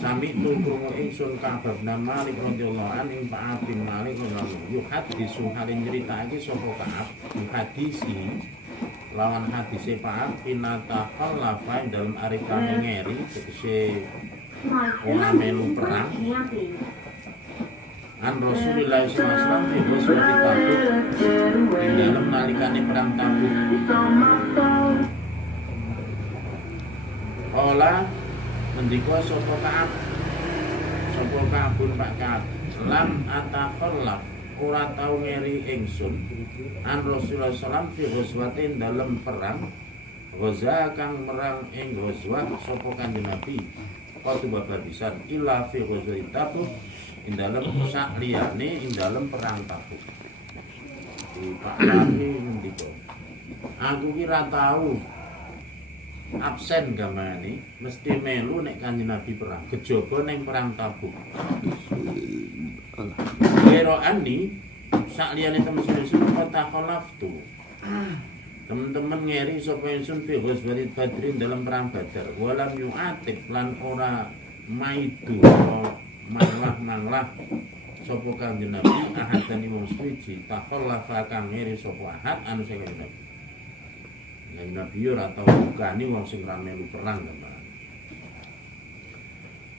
Sami tu krungu ingsun Ka'ab bin Malik radhiyallahu anhu ing Ka'ab bin Malik radhiyallahu anhu yuhaddisu hale nyritake sapa Ka'ab hadisi lawan hadise Ka'ab inata khallafa dalam arikane ngeri tegese ora melu perang an Rasulullah sallallahu alaihi wasallam iku suatu Tabuk ing dalem nalikane perang Tabuk. Ola mendika sapa Ka'abun Pak Ka'ab lam atakhallaf ora tau ngeri ingsun an Rasulullah sallam fi ghazwatin dalem perang ghaza kang merang ing ghazwah sapa Kanjeng Nabi qatu bababisan illa fi ghazwatin Tabuk ing dalem sak liyane ing dalem perang Tabuk. Di Pak Nabi mendika aku ki ra tau absen gamane mesti melu nek Kanjeng Nabi perang kejaba ning perang Tabuk. Kero andi sak liyane temen-temen kota khalaftu. Teman-teman ngeri sapa ingsun fi ghazwatil Badrin dalam perang Badar. Walam yu'atib lan ora maidu manglah sapa Kanjeng Nabi ahadan wong suci takhallafa kang ngeri sapa ahad anu sing Kanjeng Nabi. Kanjeng Nabi ora tau bukani wong sing ra melu perang teman.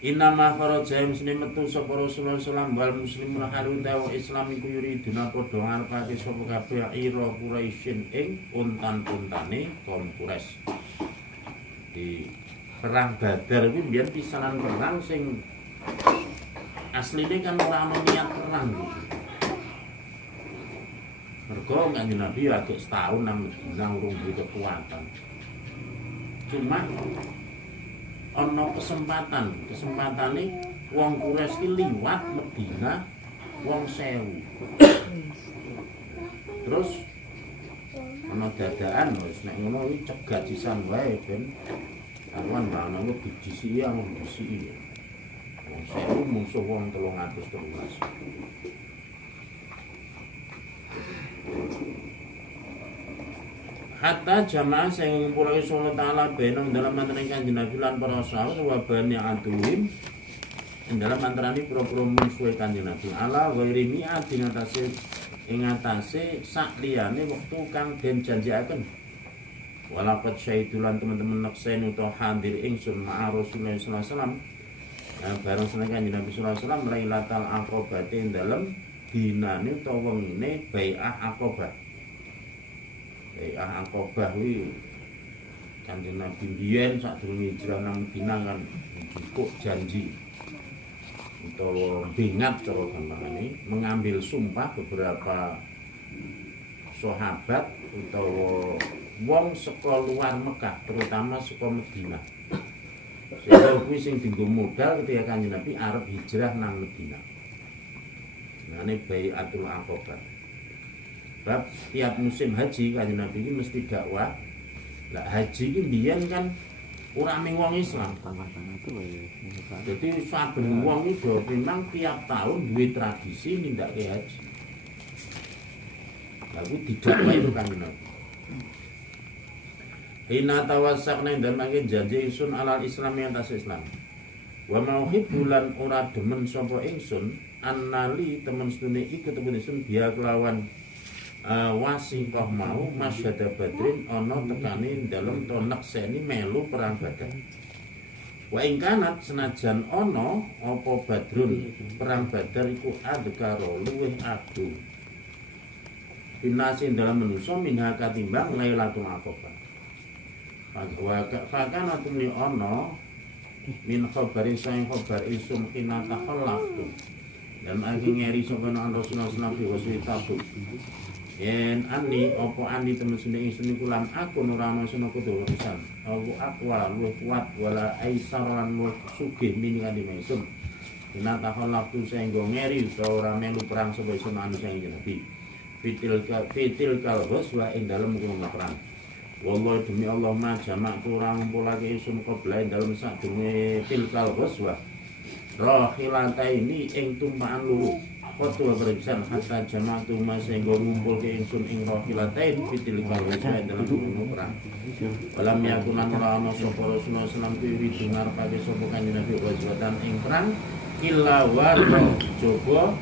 Inama kharaja muslim metu sapa Rasulullah sallallahu wal muslimun halu dawa Islam iku yuriduna padha ngarepake sapa kabeh ira Quraisyin ing untan-untane kaum Quraisy. Di perang Badar kuwi biyen pisanan perang sing asline kan ora ana niat perang. Mergo Kanjeng Nabi agek setahun nang Madinah urung duwe kekuatan. Cuma ana kesempatane wong Quraisy ki liwat Madinah wong 1000. Terus ana dadakan wis nek ngono iki cegat sisan wae ben awan ana dijisi ya dijisi. Wong 1000 musuh wong 313. Hatta jamaah sing ngumpulake sallallahu taala benong dalam antaraning Kanjeng Nabi lan para sahabat wa bani aduwin dalam antaraning pira-pira musuh Kanjeng Nabi ala ghairi mi'atin ing atase sak liyane wektu kang den janjiaken. Walakat syaidulan teman-teman nakseni utawa hadir ingsun ma'a Rasulullah sallallahu alaihi wasallam. Bareng seneng Kanjeng Nabi sallallahu alaihi wasallam Lailatul Aqabah dalam dinane utawa wengine Bai'ah Aqabah. Aqabah kuwi Kanjeng Nabi biyen sadurunge hijrah nang Madinah kan cukup janji utawa bingat cara gampangane mengambil sumpah beberapa sahabat utawa wong saka luar Mekah terutama saka Madinah. Sehingga kuwi sing dienggo modal ketika Kanjeng Nabi arep hijrah nang Madinah. Nane Bai'atul Aqabah. Sebab tiap musim haji Kanjeng Nabi ini mesti dakwah. Lah haji iki mbiyen kan ora mung wong Islam. Jadi saben wong iki memang tiap tahun duwe tradisi nindakake haji. Lalu didakwah itu Kanjeng Nabi. Hina tawassaqna dan mangke janji ingsun alal Islam yang atas Islam. Wa mauhibulan ora demen sapa ingsun annali temen sedune iku temen ingsun biya kelawan wasingkah mau masyada Badrin ana tekane dalem to nekseni melu perang Badar. Wa ing kanat senajan ana apa Badrun perang Badar iku adkaro luweh adu. Binasin dalam manusa minha katimbang Lailatul Aqabah. Fakana tumni ana min khabarin saing khabar isum kina takhallaftu. Dan aku ngeri sapa Rasulullah sallallahu alaihi wasallam yen ani apa ani temen sene ingsun iku lan aku ora ana sono kudu urusan aku akwa luwih kuat wala aisar lan luwih sugih mining ingsun ina takhallaftu sehingga ngeri utawa ora melu perang sapa ingsun anu sing Nabi fitil kalbos wa ing dalem kulo perang wallahi demi Allah ma jamak ora ngumpulake ingsun qabla dalem sadurunge fil kalbos wa rahilata ini ing tumpakan luru Kotu beriksan hatta jama'atu sehingga ngumpul ke ingsun ing rohilatain fitil kalwajah dalam gunung perang. Walam yakunan rana sapa Rasulullah sallam kuwi dengar pake sapa kanjeng Nabi wajwatan ing perang illa warga coba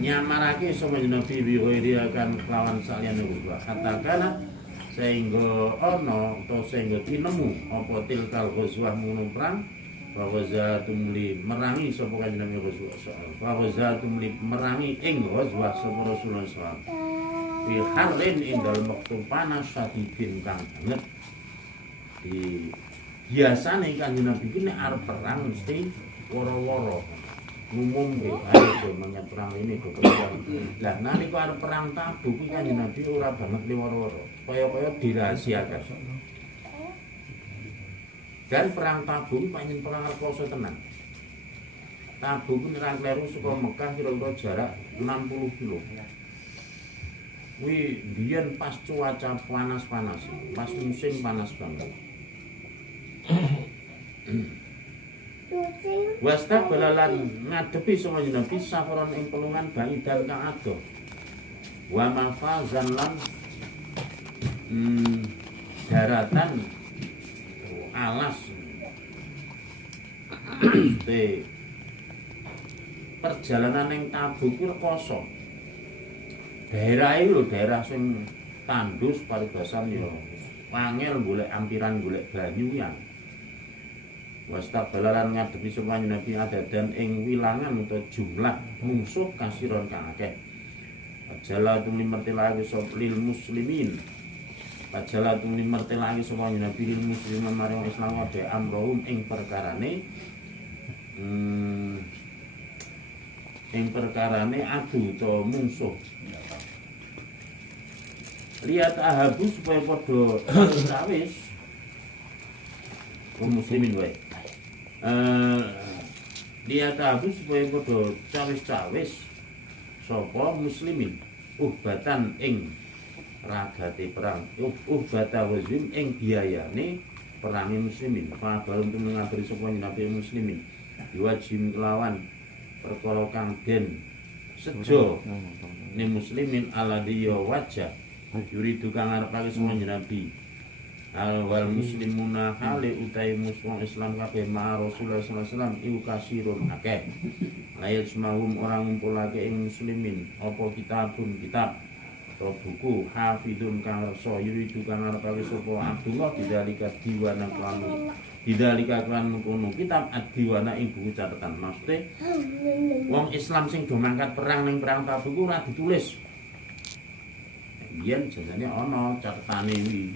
nyamarake sapa Nabi biwiri akan lawan saliyane Ghazwah. Katakanlah sehingga ana utawa sehingga tinemu apa tilkal Ghazwah gunung perang Fawazatumli merangi sapa kanjeng Nabi Rasulullah. Fawazatumli merangi ing Ghazwah sapa Rasulullah sallallahu fi harrin ing dalem wektu panas sadidin kang banget. Di biasane kanjeng Nabi iki nek arep perang mesti woro-woro. Ngumumke ayo menyang perang ini kok. Lah nalika arep perang Tabuk iki kanjeng Nabi ora banget woro-woro. Kaya-kaya dirahasiakan. Dan perang Tabuk panjen perang rekoso tenan. Tabuk nyerang kleru saka Mekah kira-kira jarak 60 kilo. Kuwi biyen pas cuaca panas-panas, pas musim panas banget. Wasta balalan ngadepi sama Nabi safaran ing pelungan baidan kang adoh. Wa mafazan lan daratan alas perjalanan yang Tabuk itu rekoso. Daerah itu lho, daerah sing tandus paribasan ya angel golek ampiran golek banyu ya. Wastaqbalalan ngadepi sapa Nabi adadan ing wilangan utawa jumlah musuh kasiron kang akeh. Jalatun limertilagi sop lil muslimin. Jalatun limertilagi sapa Nabi lil muslimin marang Islam wa amrohum ing perkarane adu utawa musuh. Lihat ahabu supaya padha cawis kaum muslimin wae. Lihat ahabu supaya padha cawis-cawis sapa muslimin ubatan ing ragate perang ubata wazim ing biayane perangi muslimin fa balun ngabari sapa nabi muslimin diwajib lawan perkara kang den sejo ne muslimin aladhi wajah yuridu kang arepake sapa nabi wal muslimuna hale utai musuh Islam kabeh ma Rasulullah sallallahu alaihi wasallam iku kasirun akeh layat semahum orang ngumpulake ing muslimin apa kitab atau buku hafidun kang rasa yuridu kang arepake sapa Abdullah bidalika diwana klan mengkono kitab ad-diwana ing buku catatan. Maksude wong Islam sing do mangkat perang ning perang Tabuk ora ditulis. Biyen jenenge ana catetane iki.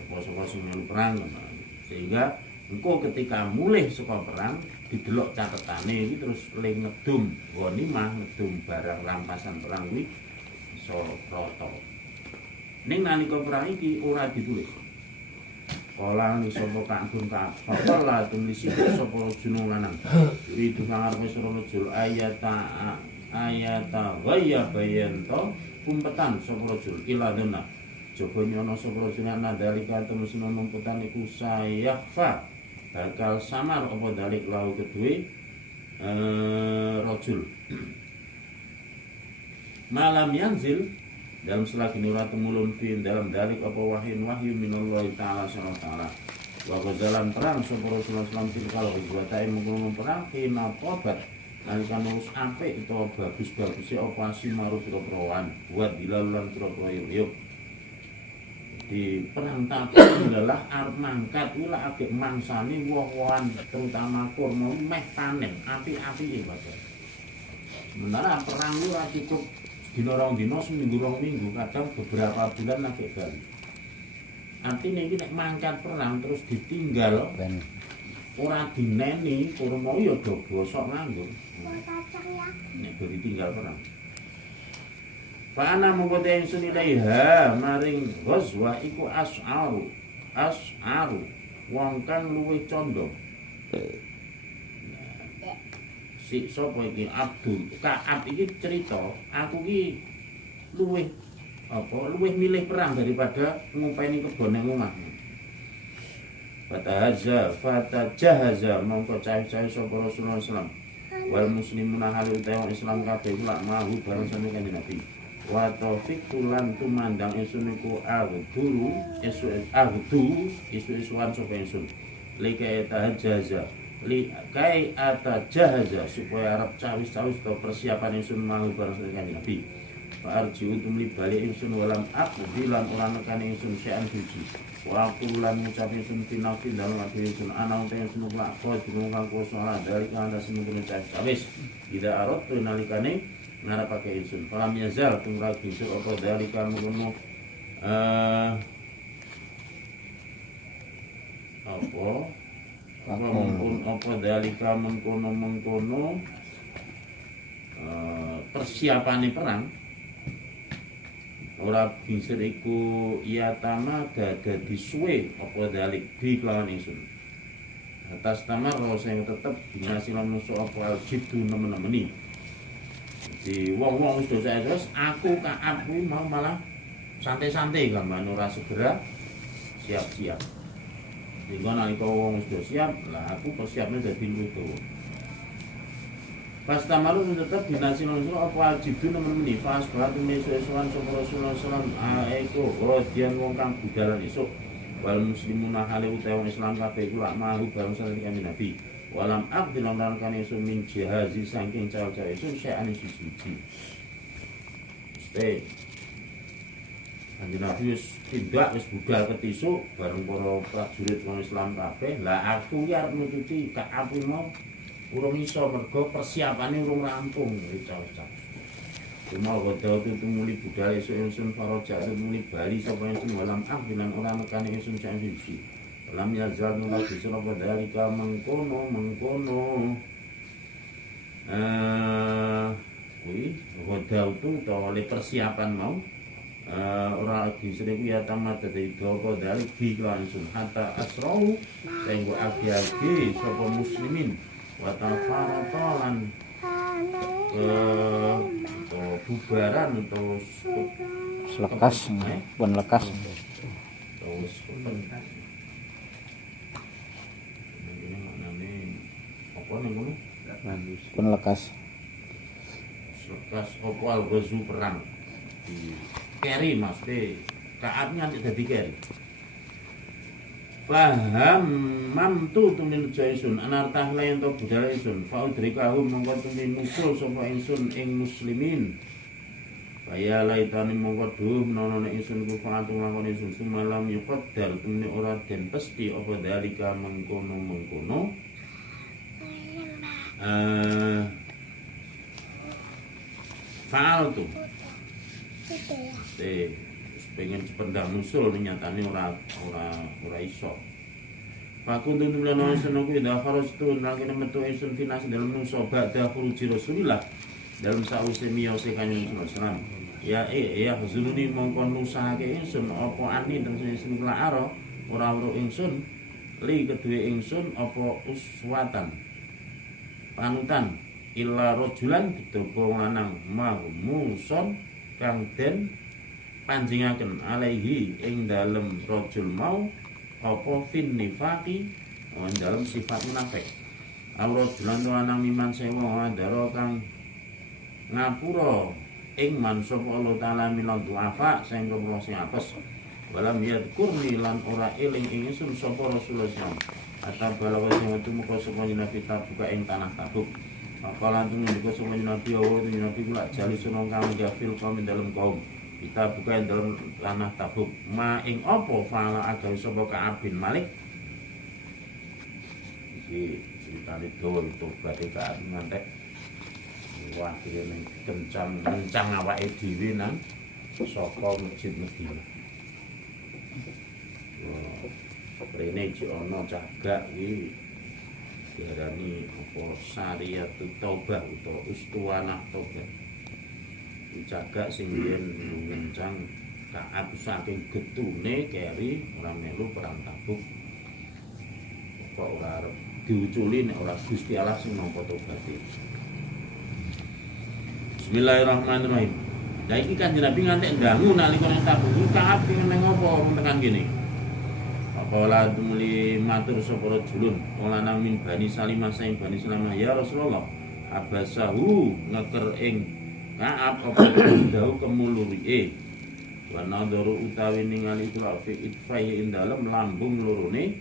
Sapa-sapa sing melu perang sehingga engko ketika mulih saka perang didelok catetane iki terus le ngedum ghanimah ngedum barang rampasan perang kuwi iso rata. Ning nalika perang iki ora ditulis. Kala ni sapa kanggung kala tulis sapa rajul lanang. Itu kang arep sira rajul ayata gaya bayanto kumpetan sapa rajul iladuna. Coba nyono sapa rajul nadalika temes numputan iku sayakfa bakal samar apa dalik lau kedue rajul. Malam yanzil dalam selagi nura temulun fin dalam dalik apa wahyu minallahi ta'ala subhanahu wa ta'ala wa ghazalan perang sapa Rasulullah sallallahu alaihi wasallam kalau tae mengkono perang kena tobat nalika nurus apik utawa bagus-baguse operasi maru pira-pirawan buat dilaluan pira-pira yuk di perang Tabuk adalah arep mangkat kuwi lak agek mangsane woh-wohan terutama kurma meh panen api-api ibadah. Sementara perang kuwi ora cukup dina rong dina seminggu rong minggu kadang beberapa bulan lagi bali. Artinya ini nek mangkat perang terus ditinggal ora dineni kurma ya do bosok nganggur. Nek do ditinggal perang. Fana mengkote ingsun ilaiha maring Ghazwah iku as'aru wong kang luwih condong. Si sapa iki Abdul Ka'ab iki cerita aku ki luwih milih perang daripada ngupeni kebon nang omah. Fatajahaza mongko cahe-cahe sapa Rasulullah sallallahu alaihi wasallam wal muslimuna hal utawa Islam kabeh kula mau bareng sami Kanjeng Nabi wa taufiqu lan tumandang ingsun iku agduru isu-isuan sapa ingsun likai atajahaza supaya Arab cawis-cawis atau persiapan ingsun mau bareng sami Kanjeng Nabi arji utum li bali ingsun walam aqdi lan ora nekani ingsun sean suci wa aqul lan ngucap ingsun finafsi dalem ati ingsun ana utawa ingsun kula kodung kang kuwasa dari kang atas mungkin cawis ida arot nalikane ngarepake ingsun falam yazal tumrap ingsun apa dari kang ngono apa dalika mengkono persiapane perang ora bisa iku iya tama dadi suwe apa dalik bi kelawan ingsun atas tamar sing tetep dinasilan musuh apa aljidu nemen-nemeni di wong-wong wis dosa terus aku mau malah santai-santai gambar ora segera siap-siap sehingga nalika wong wis siap lah aku persiapnya dadi luwih pas tamalu tetap dinasi langsung apa aljidu nemen nifas batu mesuan sapa Rasulullah sallallahu alaihi wasallam rodian wong kang budalan esuk wal muslimuna hale utawa Islam kabeh iku lak mahu bangsa Kanjeng Nabi walam abdil lan kan esuk min jihazi saking cawe-cawe esuk syai'an suci stay Kanjeng Nabi wis tindak wis budal ketisuk bareng para prajurit wong Islam kabeh lah aku ya arep nututi gak aku mau urung iso mergo persiapane urung rampung cawes-cawes. Cuma wedha tutu muli budal esuk ingsun faraja muli bali sapa ingsun walam ahdilan ora nekani ingsun sak siji. Lam yazal nula disira padhalika mengkono. Kuwi wedha utu utawa le persiapan mau ora disira kuwi ya tamat dadi apa dalik bi langsung hatta asrau sing agi-agi sapa muslimin watafaratolan bubaran atau selekas pun lekas terus pun lekas selekas opo al-ghazu perang di keri mas de kaatnya tidak di keri faham mamtu tumin jaisun anartah lain to budal ingsun faudrikahu mongko tumin nusul sapa ingsun ing muslimin kaya laitane mongko duh menawa ingsun ku faatu ngakon ingsun sumalam yuqaddar tumin ora den pesti apa dalika mengkono faal tu pengen sependang musul nyatane ora iso. Paku tuntulan ingsun kuwi dah farastun lagene metu ingsun finas dalam nusa badha furuji Rasulillah dalam sause miyose Kanjeng Rasulullah. Ya huzuni mongkon nusahake ingsun apa ani terus ingsun kelaro ora weruh ingsun li kedue ingsun apa uswatan panutan illa rajulan bedoko lanang mahmuson kang den panjingaken alaihi ing dalem rajul mau apa fin nifaqi dalem sifat munafik Allah julan lanang miman sewa ndara kang ngapura ing man sapa Allah taala minal du'afa sing kula sing apes walam yadkurni lan ora eling ingsun sapa Rasulullah sallallahu atau balawa sing metu muka sapa Nabi buka ing tanah Tabuk apalan tunu muka sapa Nabi Allah Nabi kula jali sunong kang gafil kaum dalem kaum kita buka dalam tanah Tabuk ma ing apa fala agawe sapa Ka'ab bin Malik iki ceritane do itu berarti Ka'ab ngantek wah kene kencang awake dhewe nang saka masjid Madinah rene iki ana cagak iki diarani apa Syariatut Taubah utawa Ustuwanah Taubah cagak sing yen ngencang Ka'ab saking getune keri ora melu perang Tabuk kok ora arep diuculi nek ora Gusti Allah sing nampa tobaté Bismillahirrahmanirrahim. Lah iki Kanjeng Nabi ngantek ndangu nalika nang Tabuk iki Ka'ab pengen nang apa wong tekan kene Apalah muli matur sapa rajulun wong lanang min Bani Salimah saing Bani Salimah ya Rasulullah abasahu ngeker ing Ka'ab apa dahu kemulurike wa nadharu utawi ningali kula fi itfai ing dalem lambung lorone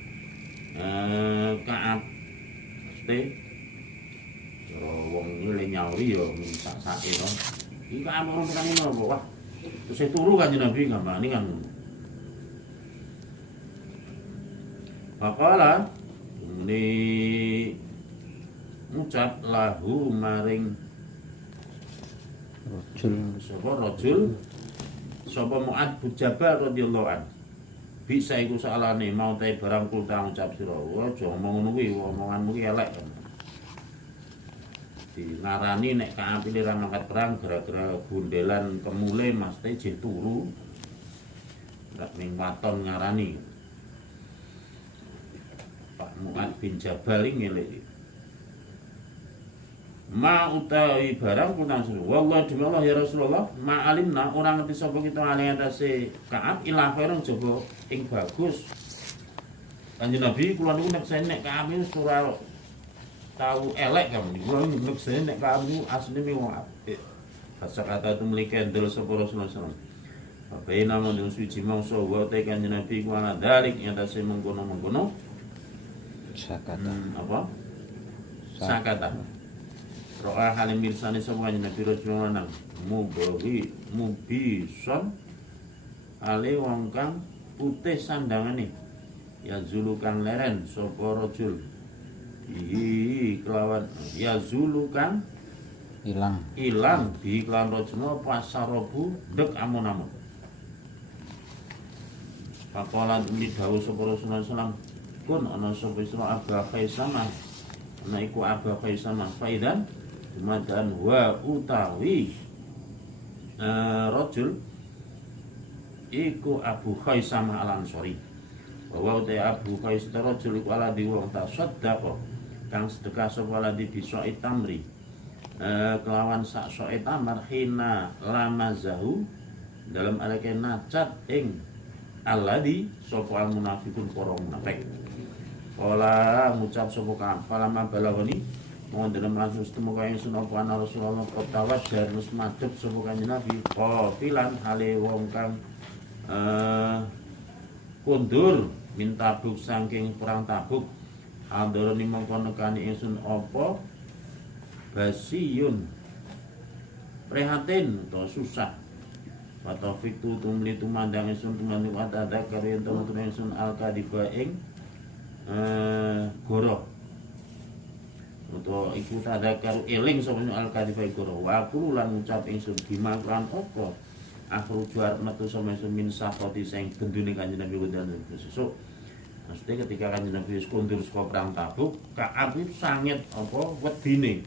Ka'ab mesti cara wong ngene nyauri ya sak-sake no iki Ka'ab ora tekan ngono wah terus turu Kanjeng Nabi ngambani kan Faqala ini ngucap lahu maring rajul sapa Mu'ad bin Jabal radhiyallahu an bisa iku salane mau ta barang kulta ngucap sira aja ngomong ngono kuwi omonganmu ki elek kan dinarani nek kaapile ra mangkat perang gara-gara bundelan kemule mesti jeh turu nek ning waton ngarani Pak Mu'ad bin Jabal ngelek ma utawi barang kunang suruh wallah demi Allah ya Rasulullah ma alimna orang ngerti sapa kita aling atase Ka'ab ilah khairun jaba ing bagus Kanjeng Nabi kula niku nek nek Ka'ab niku ora tau elek kan kula niku nek Ka'ab niku asline wong apik bahasa kata itu melikendel sapa Rasulullah sallallahu alaihi wasallam apa nama den suci mangsa wa te Kanjeng Nabi ku ana dalik ing atase mengkono-mengkono sakata apa sakata roa halim mirsani semuanya Nabi Rasulullah nang mubison ale wong kang putih sandangane ya zulu kang leren sapa rajul kelawan ya zulu kang ilang di kelawan rajul pasarobu dek amun-amun pakolan ini dawuh sapa Rasulullah sallallahu kun ana sapa isra Aba Khaisamah ana iku Aba Khaisamah faidan Dumadan wa utawi rajul iku Abu Khaisamah al-Ansari bahwa utai Abu Khaisamah rajul iku ala diwong tasaddaqa kang sedekah sapa ladi bisa itamri kelawan sak soe tamar hina lamazahu dalam alake nacat ing alladhi sapa al munafiqun para munafik kala ngucap sapa kan falama balawani mohon dalam langsung setemu kaya sun apa ana Rasulullah kota wajar mus madhep sapa Kanjeng Nabi qafilan hale wong kang kundur minta buk saking perang Tabuk andorane mongko nekani ingsun apa basiyun prihatin atau susah wa taufiqtu tumli tumandang ingsun tumandang wa tadzakar yen tumutun ingsun al-kadiba ing goro untuk iku tadzakar eling sapa al-kadiba goro wa aku lan ngucap ingsun dimakran apa aku juar metu sama ingsun min safati sing bendune Kanjeng Nabi kudan sesuk maksudnya ketika Kanjeng Nabi wis kundur saka perang Tabuk Ka'ab sanget apa wedine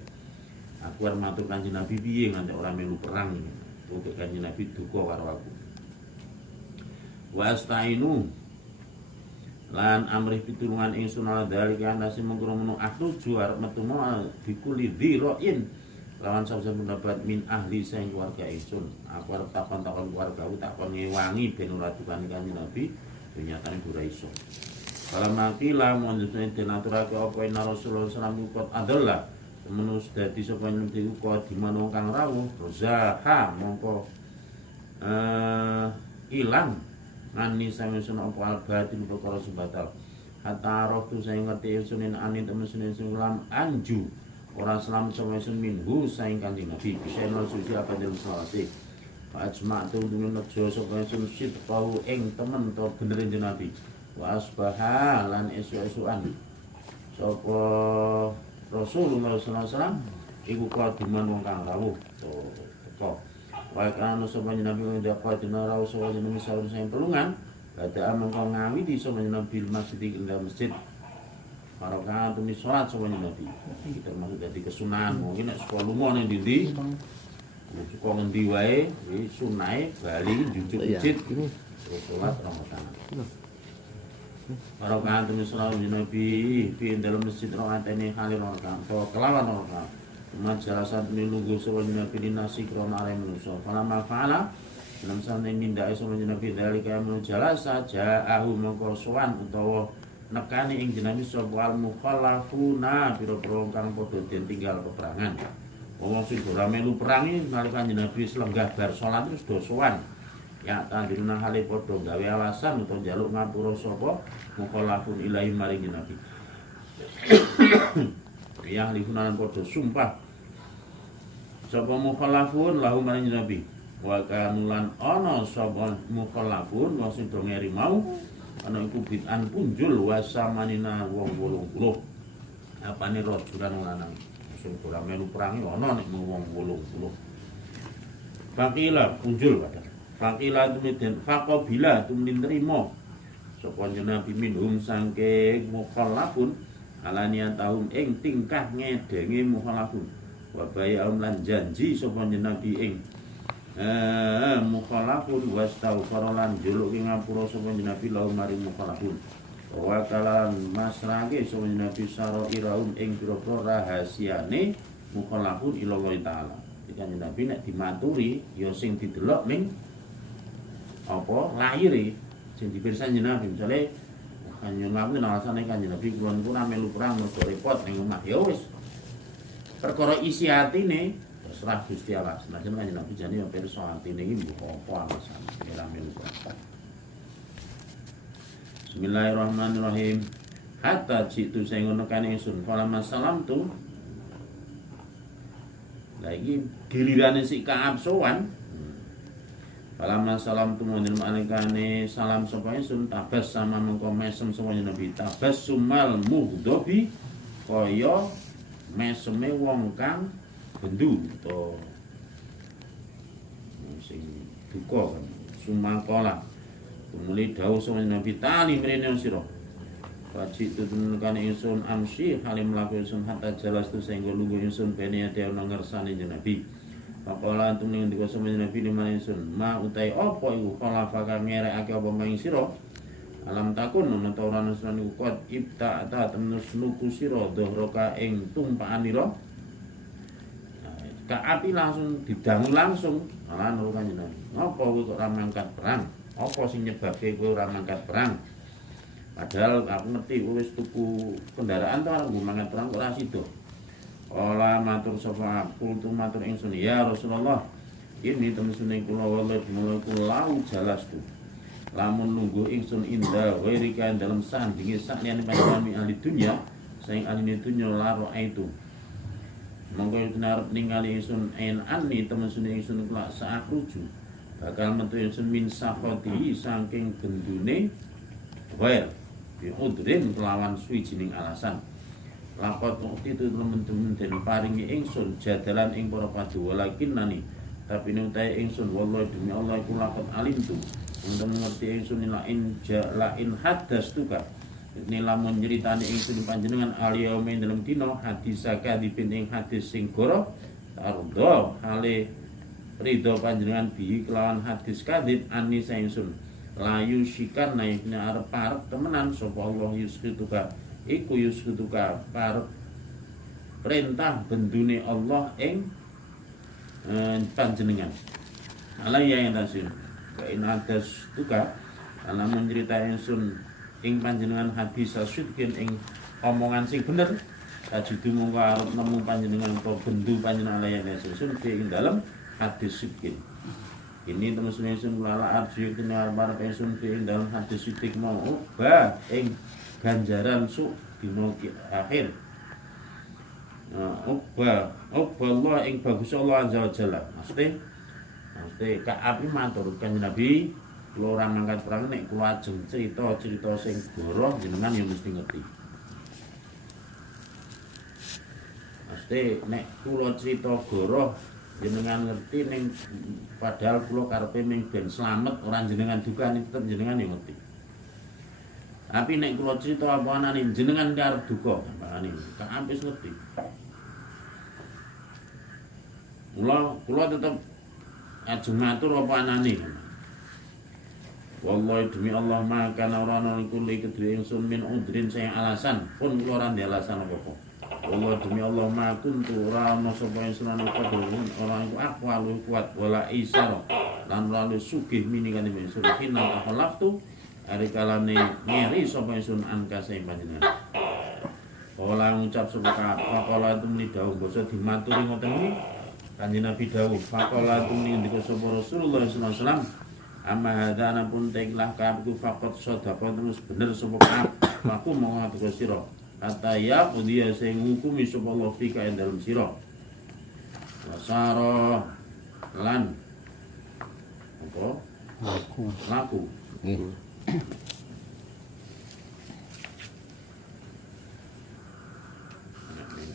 aku arep matur Kanjeng Nabi piye nganti ora melu perang untuk Kanjeng Nabi duka karo aku wastainu lan amrih pitulungan ingsun ala dalika nasi mengkono aku juar metu mau dikuli dhirain lawan saben pendapat min ahli sing keluarga ingsun aku arep takon-takon keluargaku takon ngewangi ben ora dukani Kanjeng Nabi nyatane ora iso kalau makilah monjusane denaturake apa ina Rasulullah sallallahu alaihi wasallam adalah menus dadi sapa nyemti kok di manung kang rawuh rozaha mongko ilang ngani samesun apa albatin perkara sebatal hatta roh tu saya ngerti sunin anin temen sunin sulam anju ora selam samesun minhu saing Kanjeng Nabi bisa nol suci apa dalam selawase Pak Ajma tu dengan nejo sapa sun sit kau ing temen to benerin Nabi wa asbaha lan esu-esuan sapa Rasulullah sallallahu alaihi wasallam iku kaduman wong kang rawuh teko wae kana sapa Nabi dapat dina rawuh sapa Nabi sawur sing telungan ada mengko ngawi di sapa Nabi masjid ing masjid Barokah tuni salat sapa Nabi iki termasuk dadi kesunahan mungkin nek sekolah lunga ning ndi suka ngendi wae iki sunahe bali njujug masjid terus salat Ramadan Barokah tuni salat Nabi fi dalam masjid rawatene halir orang to kelawan orang majalasan nunggu sapa Nabi dinasi krana are manusa fala mafala dalam sane nindake sapa Nabi dari kaya menjalasa jaahu mongko sowan utawa nekani ing jenami sapa al mukhallafuna pira-pira kang padha den tinggal peperangan. Wong sing ora melu perang iki nalika kanjeng Nabi lenggah bar salat terus do sowan. Ya tandiruna hale padha gawe alasan utawa njaluk ngapura sapa mukhallafun ilahi maring Nabi. Ya lihunan padha sumpah sapa mukhallafun lahu maring Nabi. Wa kanulan ana sapa mukhallafun wong sing do ngeri mau ana iku bid'an punjul wasamanina wong 80. Apane rajulan lanang sing ora melu perang ana nek wong 80. Fakila punjul padha. Fakila tumiten faqabila tumin trimo sapa Nabi minhum sangke mukhallafun alanian taum ing tingkah ngedenge mukhallafun. Wa bay'um lan janji sapa Nabi ing mukhallafun wastaghfara lan juluk ing ngapura sapa Nabi lahu maring mukhallafun. Wa kalan masrage sapa Nabi saro iraun ing pira-pira rahasiane mukhallafun ila Allah taala. Kanjeng Nabi nek dimaturi ya sing didelok ning apa lahire sing dipirsa kanjeng Nabi. Misale kanjeng Nabi alasane kanjeng Nabi kula niku ora melu perang mergo repot ning omah ya wis. Perkara isi atine terserah Gusti Allah. Senajan kanjeng Nabi jane yo pirsa atine iki mbok apa alasane ora melu perang. Bismillahirrahmanirrahim. Hatta jitu sing ngono kan ingsun fala masalam tu. Lagi gilirane si Ka'ab sowan. Fala masalam tu model alikane salam sapa ingsun tabas sama mengko mesem sapa Nabi tabas sumal muhdhabi kaya meseme wong kang bendu to sing duka kan sumakola. Mulai dawuh sama Nabi tali mrene sira. Wajib tutunukan ingsun amsi halim mlaku ingsun hatta jelas tu sehingga lungguh ingsun bene ade ana ngersane Nabi. Faqala antum ning ndika sama Nabi liman ingsun ma utai apa iku kala fakar ngerekake apa maing sira. Alam takun ana ta ora nusran iku kuat ibta ta temnus nuku sira dohroka ing tumpakanira. Kaapi langsung didangu langsung. Ala nuru kanjeng Nabi. Apa kowe kok ora mangkat perang? Apa sing nyebabke kowe ora mangkat perang? Padahal aku ngerti kowe wis tuku kendaraan to arep mangkat perang kok ora sida. Ola matur sapa kultu matur ingsun ya Rasulullah. Ini temesune kula wae kula jelasku. Lamun nunggu ingsun indah wairika dalam sandinge sakjane panjenengan ahli dunya, sing ahli dunya laro itu. Monggo arep ningali ingsun en anni temesune ingsun kula saakruju. Bakal metu ingsun min safati saking gendune wae bi udrin kelawan suwijining alasan lakot waktu itu temen-temen den paringi ingsun jadalan ing para padu walakin nani tapi nutai ingsun wallahi demi Allah iku lakot alimtu untuk mengerti ingsun lain hadas tuka ini lamun nyeritani ingsun panjenengan aliyaume dalam dino hadis sakadipin ing hadis sing goro tardo hale ridho panjenengan bi kelawan hadis kadib ani saingsun layu sikan naiknya arep parep temenan sapa Allah yuskutuka iku yuskutuka parep perintah bendune Allah ing panjenengan alaya yang tasin kain atas tuka alamun cerita ingsun ing panjenengan hadis asudkin ing omongan sing bener kajidu mongko arep nemu panjenengan apa bendu panjenengan alaya yang tasin ing dalem hadis sikin ini teman-teman ingsun lala arju kena para ingsun ing dalam hadis sidik mau obah ing ganjaran su dina akhir obah Allah ing bagus Allah azza wa jalla mesti Ka'ab matur kanjeng Nabi kula ora mangkat perang nek kula ajeng cerita sing goroh jenengan ya mesti ngerti mesti nek kula cerita goroh jenengan ngerti ning padahal kula karepe ning ben slamet ora jenengan dukani tetep jenengan yo ngerti. Tapi nek kula crita apa anane jenengan karep duka, makane Ka'ab wis ngerti. Kula tetep ajeng matur apa anane. Wallahi demi Allah maka ora ana iku kedue ingsun min udrin sing alasan pun kula ora ndek alasan apa-apa. Allah demi Allah ma kuntu ora ana sapa ingsun ana padha ora iku aku alu kuat wala isar lan lalu sugih mini kan ingsun hina akhlaftu ari kalane ngeri sapa ingsun angka sing panjenengan. Kala ngucap sapa Ka'ab, faqala tumni dawuh basa dimaturi ngoten iki. Kanjeng Nabi dawuh, faqala tumni ndika sapa Rasulullah sallallahu alaihi wasallam, amma hadana pun telah Ka'ab ku faqat sedekah terus bener sapa Ka'ab. Aku mau ngatur sira. Kata ya dia sing ngukumi sapa Allah fika ing dalem sira. Wasara lan apa? Laku. Nggih.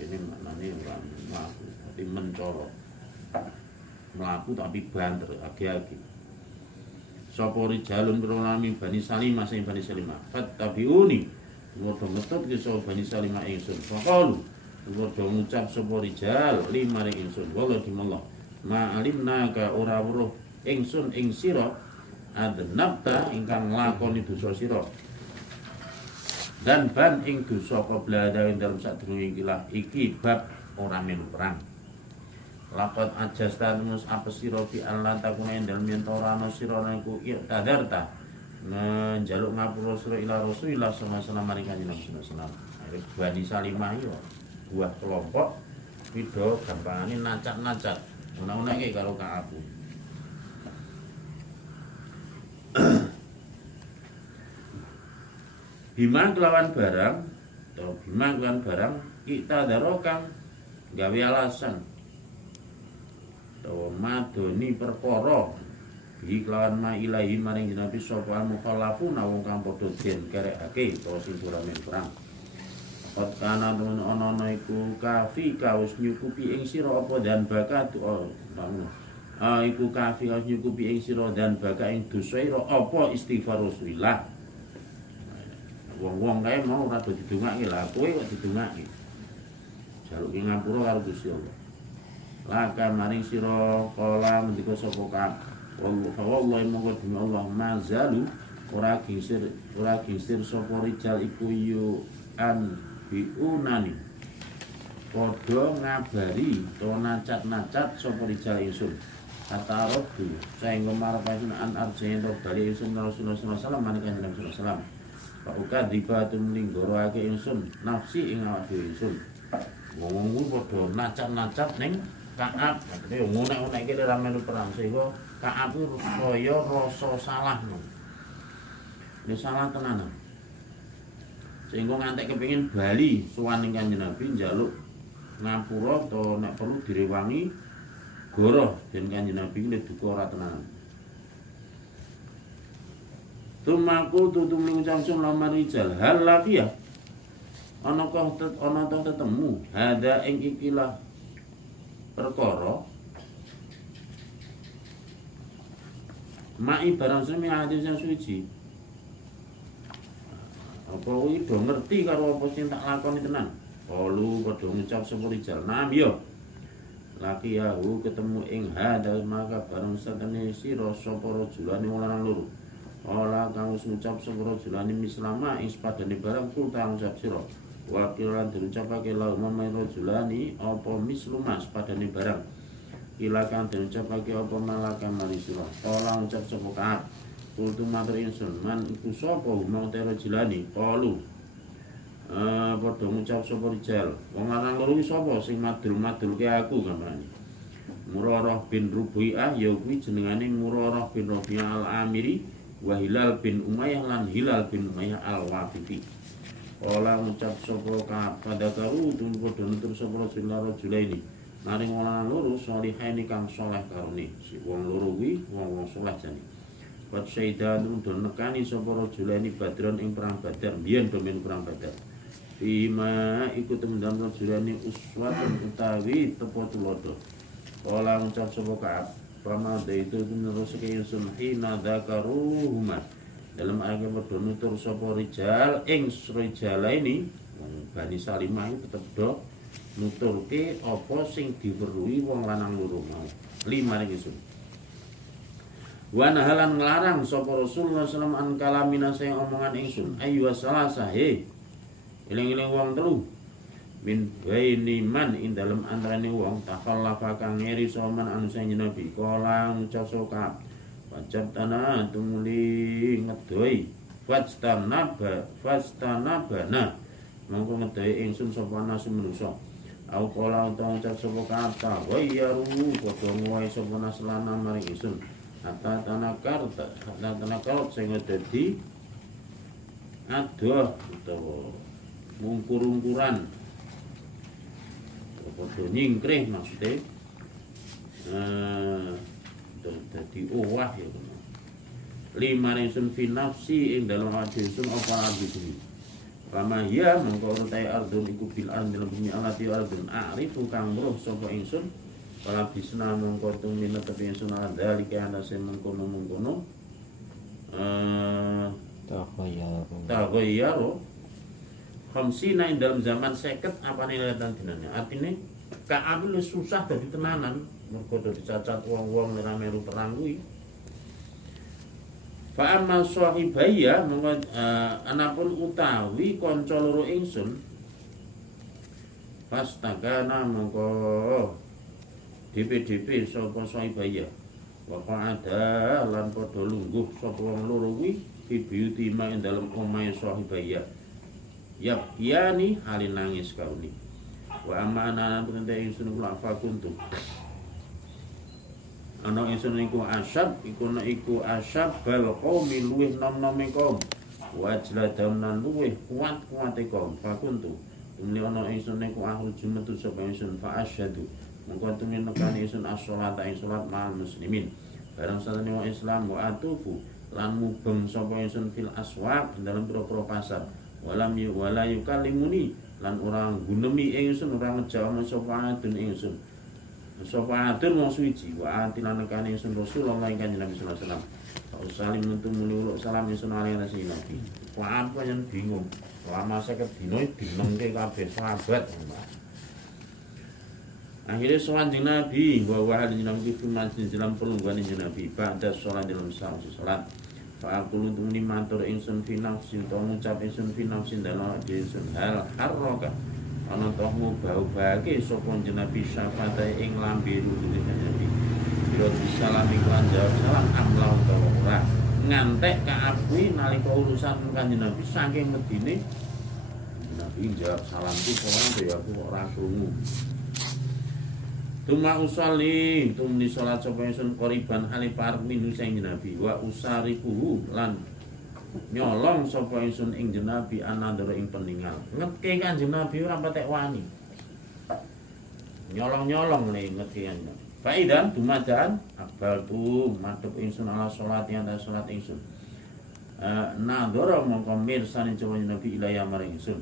Ini maknanya melaku, tapi mencorok. Melaku tapi banter, agi-agi. Sapa rijalun pirolami Bani Salimah sing Bani Salimah. Fattabi'uni. Padha metut ki sapa Bani Salimah ingsun. Faqalu. Padha ngucap sapa rijal lima ring ingsun. Wallahu ma alimna ka ora weruh ingsun ing sira adnabta ingkang nglakoni dosa sira. Dan ban ing dosa qablada ing dalem sadurunge iki bab ora melu perang. Laqad ajasta mus apes sira fi Allah takuna ing dalem yen ora ana sira niku tadarta njaluk ngapura sira ila Rasulillah sallallahu alaihi wasallam maring Kanjeng Nabi sallallahu alaihi wasallam. Bani Salimah yo buah kelompok wido gampangane nacat-nacat. Una-unake karo Ka'ab. Bima kelawan barang atau bima kelawan barang kita darokang gawe alasan atau madoni perkara bi kelawan ma ilahi maring Nabi sapa mukhallafu wong kang padha den kerekake utawa sing dolamen perang. Qad kana ana iku kafi kaus nyukupi ing sira apa dan bakat iku kafi kaus nyukupi ing sira dan bakat ing dosa ira apa istighfar Rasulillah. Wong-wong kae mau ora do didongake lah, kowe kok didongake. Jaluk ngapura karo Gusti Allah. Laka maring sira kala mendika sapa Ka'ab. Wallahi monggo demi Allah mazalu ora gingsir sapa rijal iku yu an biunani. Padha ngabari to nacat-nacat sapa rijal ingsun. Kata Rabbu saengga marapasun an arjene to bali ingsun Rasulullah sallallahu alaihi wasallam manika Nabi sallallahu alaihi wasallam. Pauka dibatum ninggoroake ingsun nafsi ing awak dhewe ingsun. Wong-wong padha nacat-nacat ning Ka'ab. Katene ngonek-ngonek iki ora melu perang sehingga Ka'ab ku kaya rasa salah. Ini salah tenanan. Sehingga ngantek kepengin bali sowan ning Kanjeng Nabi njaluk ngapura to nek perlu direwangi goroh den Kanjeng Nabi iki duka ora tenanan. Tumaku tutum ning ucapsun lamar rijal hal lafiyah ana to tetemu hada ing ikilah perkara mai barang semi hadis yang suci apa kuwi do ngerti karo apa sing tak lakoni tenan kalu padha ngucap sapa rijal nam yo laki yahu ketemu ing hada maka barang satene sira sapa rajulane wong lanang loro. Ola kang wis ngucap sapa rajulane mislama ing sepadane barang kul tang ngucap sira. Wakilan diucapake la umma rajulani apa misluma sepadane barang. Ilakan diucapake apa malaka mari sira. Ola ngucap sapa Ka'ab. Kultu matur ingsun man iku sapa umma rajulani qalu. Padha ngucap sapa rijal. Wong lanang loro iki sapa sing madul-madulke aku gambarane. Murarah bin Rubi'ah ya kuwi jenengane Murarah bin Rabi'ah al-Amiri. Wa Hilal bin Umayyah lan Hilal bin Umayyah al-Wafifi. Kala ngucap sapa Ka'ab padakaru tun padha nutur sapa rajulaini. Maring wong loro salihaini kang saleh karone. Si wong loro kuwi wong saleh jane. Qad syaidan don nekani sapa rajulaini badron ing perang Badar, biyen domen perang Badar. Bima iku temen rajulaini uswatun utawi tepo tulodo. Kala ngucap sapa Ka'ab Pramada itu menerusake ingsun hina dzakaruhuma dalam ayat padha nutur sapa rijal ing rijala ini wong Bani Salimah itu tetep do nuturke apa sing diweruhi wong lanang loro mau lima ring ingsun wa nahalan nglarang sapa Rasulullah sallallahu alaihi wasallam an kalamina sing omongan ingsun ayu salasa he eling-eling wong telu min baini man ing dalem antarane wong takhallafa kang ngeri soman anu sing Nabi kala ngucap soka wajab tanah tumuli ngedoi fastanabana mongko ngedawi ingsun sapa nasu manusa au kala utawa ucap sapa kata wa yaru padha ngowahi sapa naslana maring ingsun hatta tanakar sing dadi adoh utawa mungkur-ungkuran padha nyingkrih maksude dadi owah ya lima ingsun fi nafsi ing dalem ati ingsun apa abdi Rama ya mongko utai ardun iku bil dalam bumi alati ardun arifu kang roh sapa ingsun para bisna mongko tumina tapi ingsun ada iki ana sing mengkono taghayyaru khamsina ing dalam zaman 50 apane latan dinane artine Ka'ab lu susah dadi tenanan mergo dadi cacat wong-wong ora meru perang kuwi fa amma sahibaya mongko anapun utawi kanca loro ingsun pastagana mongko DPDP sapa sahibaya wa ada lan padha lungguh sapa wong loro kuwi bibiuti ing dalem omahe sahibaya yap yani halin nangis kauni wa amana perintah ingsun kula fakuntu ana ingsun iku asab iku asab bal qaumi luweh nom-nome kaum wajladam nan luweh kuat-kuate kaum fakuntu temne ana ingsun iku ahli jumatu sapa ingsun fa asyhadu mongko temen nekani ingsun as-shalat ing salat ma'al muslimin bareng satene wong Islam wa atufu lan mubeng sapa ingsun fil aswaq dalam pira-pira pasar wala yukalimuni lan ora gunemi ingsun ora ngejawab sapa adun ingsun sapa adun wong suci wa atilan nekane ingsun Rasulullah kanjeng Nabi sallallahu alaihi wasallam salim nutu muni uluk salam ingsun alaihi nabi apa yang bingung lama 50 dino dinengke kabeh sahabat akhirnya soal Nabi bahwa hadis Nabi firman dalam pelungguan Nabi pada sholat dalam salat Fa'akul untuk matur ingsun fi nafsi utawa ngucap ingsun fi nafsi dalam ingsun hal harroka ana tohmu bau-bauke sapa Nabi syafate ing lambe rudune Nabi biro salam iklan jawab salam amla utawa ora ngantek kaakui nalika urusan Kanjeng Nabi saking medine Nabi jawab salamku ora ya aku ora krungu Tuma usalli tumni salat sapa ingsun qoriban halipar minu sing Nabi wa usarifuhu lan nyolong sapa ingsun ing Nabi anandara ing peninggal ngetke Kanjeng Nabi ora patek wani nyolong-nyolong nih ngetke Kanjeng Faidan dumadaan akbal tu madhep ingsun ala salat yang ta salat ingsun nadara mongko mirsani sapa Nabi ilaya maring ingsun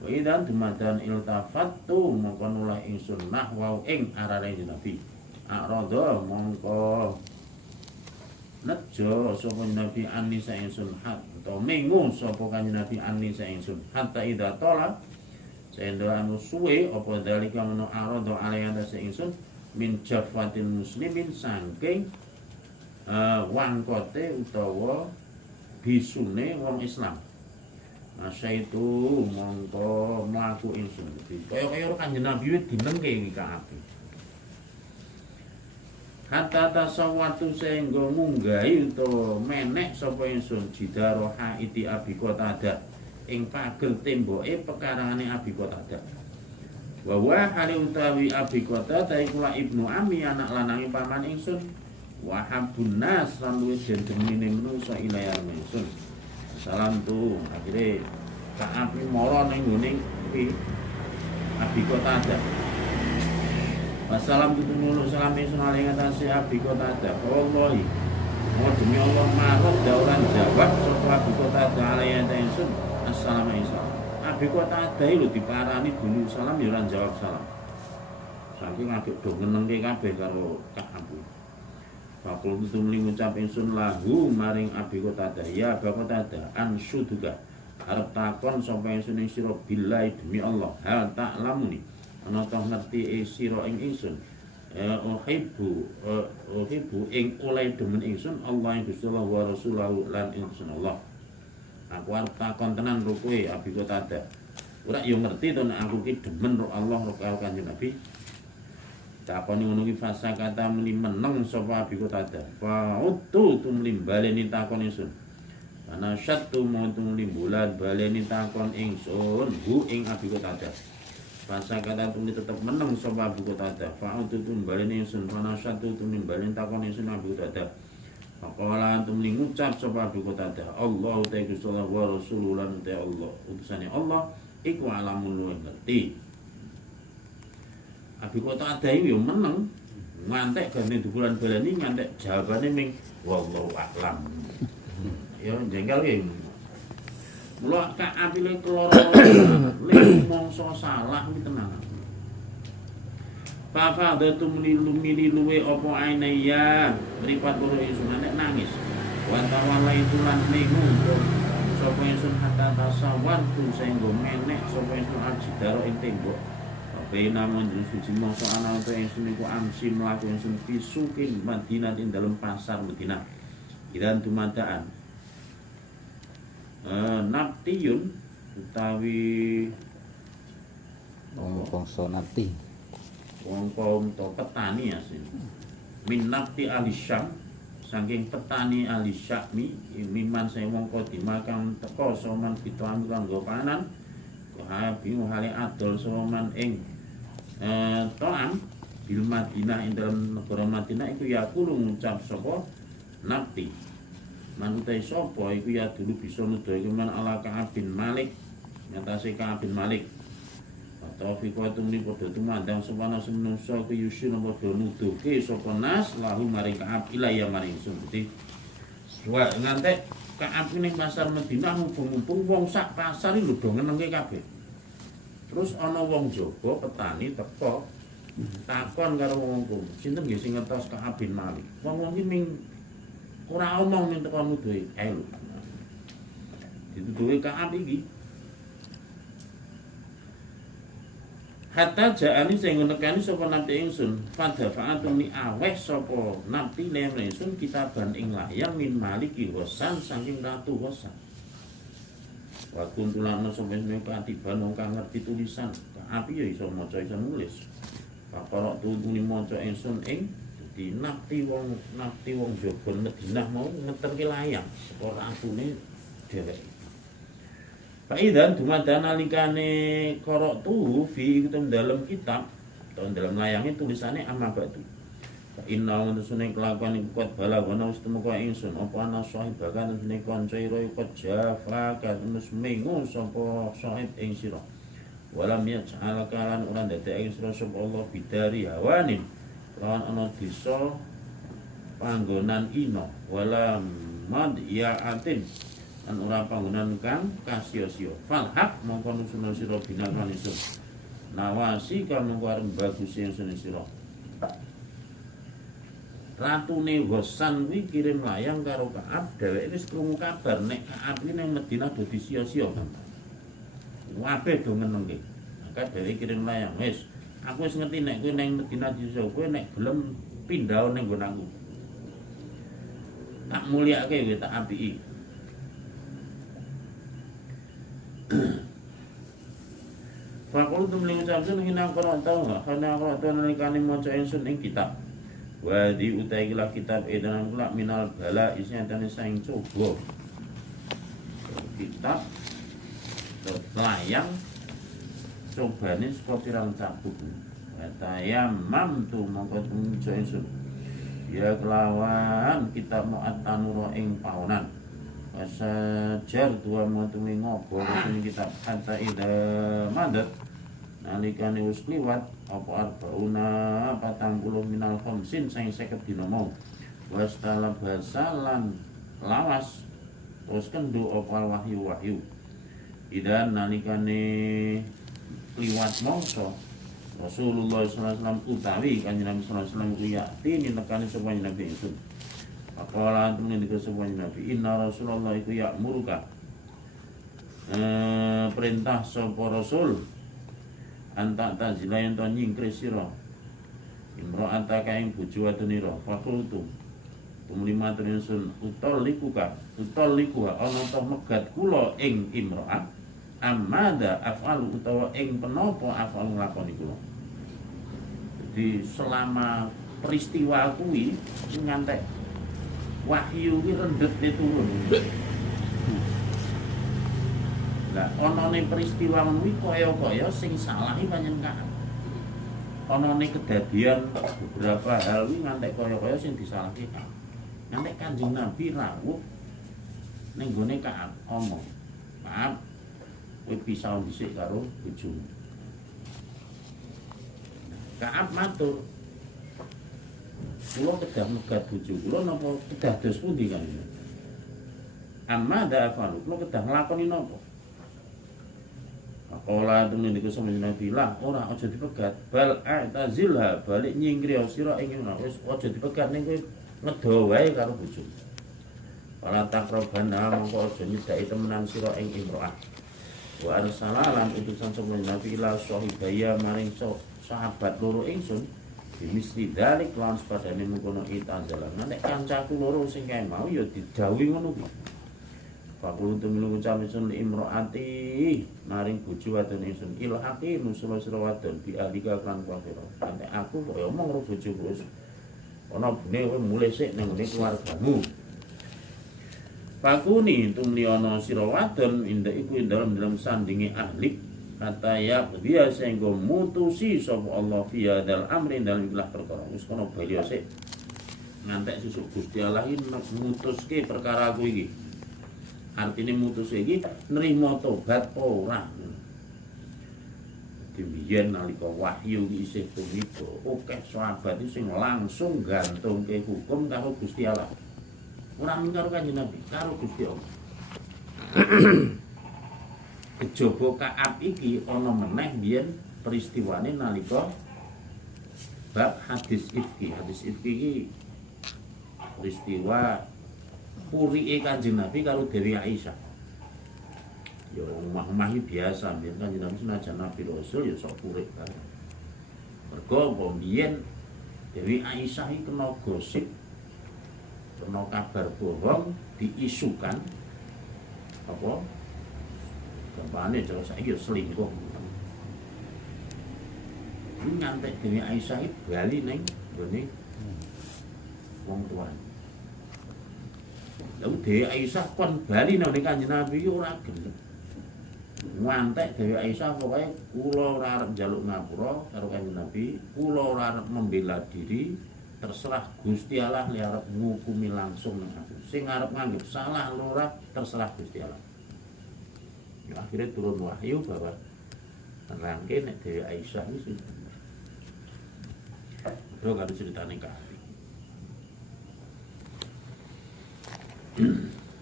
wa idan dumadan iltafattu mongko nuleh ingsun nahwa ing arane Nabi arada mongko nejo sapa Nabi anni sa ingsun hat utawa mengu sapa kanjeng Nabi anni sa ingsun hatta idza tola sendo anu suwe apa dalika meno arada alaya sa ingsun min jafatil muslimin saking wangkote utawa bisune wong Islam masa itu mongko mlaku ingsun kaya-kaya kanjeng Nabi wis dinengke iki kabeh hatta tasawwatu sehingga munggahi utawa menek sapa ingsun jidaro haiti Abi Qatadah ing pager temboke pekarangane Abi Qatadah wa hali utawi Abi Qatadah iku ibnu Ami anak lanange paman ingsun wa habun nas lan luwih jenenge manusa ilayar ingsun salam tu akhirnya Ka'ab moro ning ngene Abi Qatadah wassalam tutungulu salam ingsun alaihi ngatasi Abi Qatadah wallahi mau demi Allah marot dauran jawab sapa Abi Qatadah alaihi ingsun assalamualaikum Abi Qatadah lho diparani dulu salam ya ora jawab salam saking agek do ngenengke kabeh karo Ka'ab Fakul itu ngucap ingsun lahu maring Abi Qatadah ya Abi Qatadah ansuduka arep takon sapa ingsun ing sira billahi demi Allah hal ta'lamuni ana toh ngerti sira ing ingsun uhibbu ing oleh demen ingsun Allah ing Gusti Allah wa Rasulullah lan ingsun Allah aku arep takon tenan ro kowe Abi Qatadah ora yo ngerti to nek aku ki demen ro Allah ro Kanjeng Nabi takoni ngono ki fasa kata muni meneng sapa Abi Qatadah fa utu tumlim baleni takon ingsun Ana syattu montung limbulan baleni takon ingsun hu ing Abi Qatadah. Fasa kata tuli tetep meneng sapa Abi Qatadah. Fa'utu baleni ingsun ana syattu tuli baleni takon ingsun Abi Qatadah. Faqala tumli ngucap sapa Abi Qatadah, Allah ta Gusti Allah wa Rasulullah lan ta Allah, utusane Allah iku alamul luwih ngerti. Abi Qatadah yo meneng ngantek gane dukulan baleni ngantek jawabane ming wallahu a'lam. Ya jengkel ki. Mula Ka'ab ile keloro le mongso salah kuwi tenan. Fafadatum lilumili luwe opo ainaya mripat loro ingsun nek nangis. Wa tawala itu lan lingu sapa ingsun hatta tasawwan tu sehingga menek sapa ingsun ajidaro ing tembok. Apa namun suci mongso ana utawa ingsun iku amsi mlaku ingsun fisukin Madinah ing dalem pasar Madinah. Iran tumadaan. Naptiyun utawi bangsa nati. Wong kaum to petani asin. Min nafti al-Syam saking petani al-Syami miman saya mongko dimakang teko soman bituan kanggo panan habi hale adol soman ing to'am bil Madinah ing dalam negara Madinah iku ya kulo ngucap sapa nafti manutai sapa iku ya dulu bisa nuduh man ala Ka'ab bin Malik ngatasi Ka'ab bin Malik Taufiq wa tumli padha tumandang sepana semenungsa ku yusin apa do nuduhke sapa nas lahu maring Ka'ab ilaya maring ingsun. Dadi ngantek Ka'ab ning pasar Madinah mumpung-mumpung wong sak pasar iki lho do ngenengke kabeh. Terus ana wong jaga petani teko takon karo wongku, sinten nggih sing ngertos Ka'ab bin Malik. Wong-wong iki ming ora omong ning teko nuduhi ae lho. Dituduhi Ka'ab iki hatta ja'ani sing nekani sapa nabi ingsun fadafa'atun ni aweh sapa nabi ne ingsun kitaban ing layang min maliki Hasan saking ratu Hasan wa kuntulan sapa ing katiban wong kang ngerti tulisan api ya iso maca iso nulis pakorok tutuni maca ingsun ing dadi nabi wong jaga Madinah mau ngeterke layang saka ratune dheweke. Faidan dumadan nalikane korok tuh fi itu dalam kitab atau dalam layangnya tulisannya amma batu. Fa inna utusune kelakuan iku kuat bala wana wis temeka ingsun apa ana sahibakan dene kanca ira iku jafa kadus mengu sapa sahib ing sira. Walam yaj'al kalan ora ndadekake sira sapa Allah bidari hawanin. Lawan ana desa panggonan ino walam mad ya atin an ora panggonan kang kasio-sio falhaq mongko nusun sira binakan isun nawasi kang mongko arep bagus ingsun sira ratune Hasan kuwi kirim layang karo Ka'ab dheweke wis krungu kabar nek Ka'ab iki ning Madinah dadi sia-sia kabeh do ngenengke maka dheweke kirim layang wis aku wis ngerti nek kowe ning Madinah sia kowe nek gelem pindhah ning nggon aku tak mulyake kowe tak apiki. Fakul tumli ucapkan hina korok tau gak karena korok tau nalikani moco ingsun ing kitab wadi utai kilah kitab edanan kulak minal bala isinya tani saing coba kitab layang cobane saka pirang cabut watayam mamtu mongko moco ingsun ya kelawan kitab mu'at-tanuro ing paunan wasajar dua matumi ngopo sing kitab hatta ida madat nalikane wis kliwat apa arbauna 40 minal khamsin sing 50 dina mau was talab basalan lawas terus kendo apa wahyu idan nalikane kliwat mangsa Rasulullah sallallahu alaihi wasallam utawi kanjeng Nabi sallallahu alaihi wasallam yakti nekane sapa Nabi ingsun. Apalah temen iki sapa Nabi inna Rasulullah iku ya'muruka perintah sapa Rasul anta tazila yen to nyingkris sira imra'ata ka ing bojo wadonira fakultu tumuli matur ingsun utallikuha ana to megat kula ing imra'at amada af'alu utawa ing penapa af'al nglakoni kula. Jadi selama peristiwa kuwi ngantek wahyu ki rendhet turun. Lah onone peristiwa kuwi kaya-kaya sing salah iki pancen Ka'ab. Onone kedadian beberapa hal kuwi ngantek kaya-kaya sing disalahke Ka'ab. Ngantek Kanjeng Nabi rawuh ning gone Ka'ab omong. Ka'ab, kowe pisah dhisik karo bojomu. Ka'ab matur, kula kedah megat bojo kula napa kedah dos pundi kan? Amma da'afalu, kula kedah nglakoni napa? Kala temen niku sampeyan bilang ora aja dipegat, bal a'tazilha balik nyingkriya sira ing wis aja dipegat ning kowe ngedo wae karo bojo. Wala takrobana mongko aja nyedaki temenan sira ing imro'ah. Wa arsalalan utusan sampeyan Nabi ila sahibaya maring sahabat loro ingsun bimisli dalik lan sepadane mengkono itanzalan. Nek kancaku loro sing kae mau ya didhawuhi ngono kuwi. Pakulu tuminu ucap ingsun imro'ati maring bojo wadon ingsun ilhaqi musula sira wadon bi alika kan kafira. Nek aku kok omong karo bojoku wis ana bune kowe mulih sik ning ngene keluargamu. Pakuni tumli ana sira wadon indek iku dalam sandinge ahli kata ya dia sehingga mutusi sapa Allah fi hadzal amri dalam ikhlas perkara. Wis kono bali sik ngantek susuk Gusti Allah iki mutuske perkara aku iki. Artine mutus iki nrimo tobat ora. Demikian nalika wahyu isih punika akeh sahabat sing langsung gantungke hukum karo Gusti Allah. Ora mung karo Kanjeng Nabi, karo Gusti Allah. Kejaba Ka'ab iki ana meneh biyen peristiwane nalika bab hadis ifki. Hadis ifki iki peristiwa purike Kanjeng Nabi karo Dewi Aisyah. Ya omah-omah iki biasa, biyen Kanjeng Nabi senajan Nabi Rasul ya sok purik bae. Mergo apa biyen Dewi Aisyah iki kena gosip, kena kabar bohong diisukan apa? Gampane cara saiki ya selingkuh. Ini ngantek Dewi Aisyah iki bali ning gone wong tuane. Lalu Dewi Aisyah kon bali nang Kanjeng Nabi ora gelem. Ngantek Dewi Aisyah pokoke kula ora arep njaluk ngapura karo Kanjeng Nabi, kula ora arep membela diri, terserah Gusti Allah li arep ngukumi langsung nang aku. Sing arep nganggep salah ora terserah Gusti Allah. Ya akhirnya turun wahyu bahwa nerangke nek Dewi Aisyah iki bener. Bro karo ceritane Ka'ab.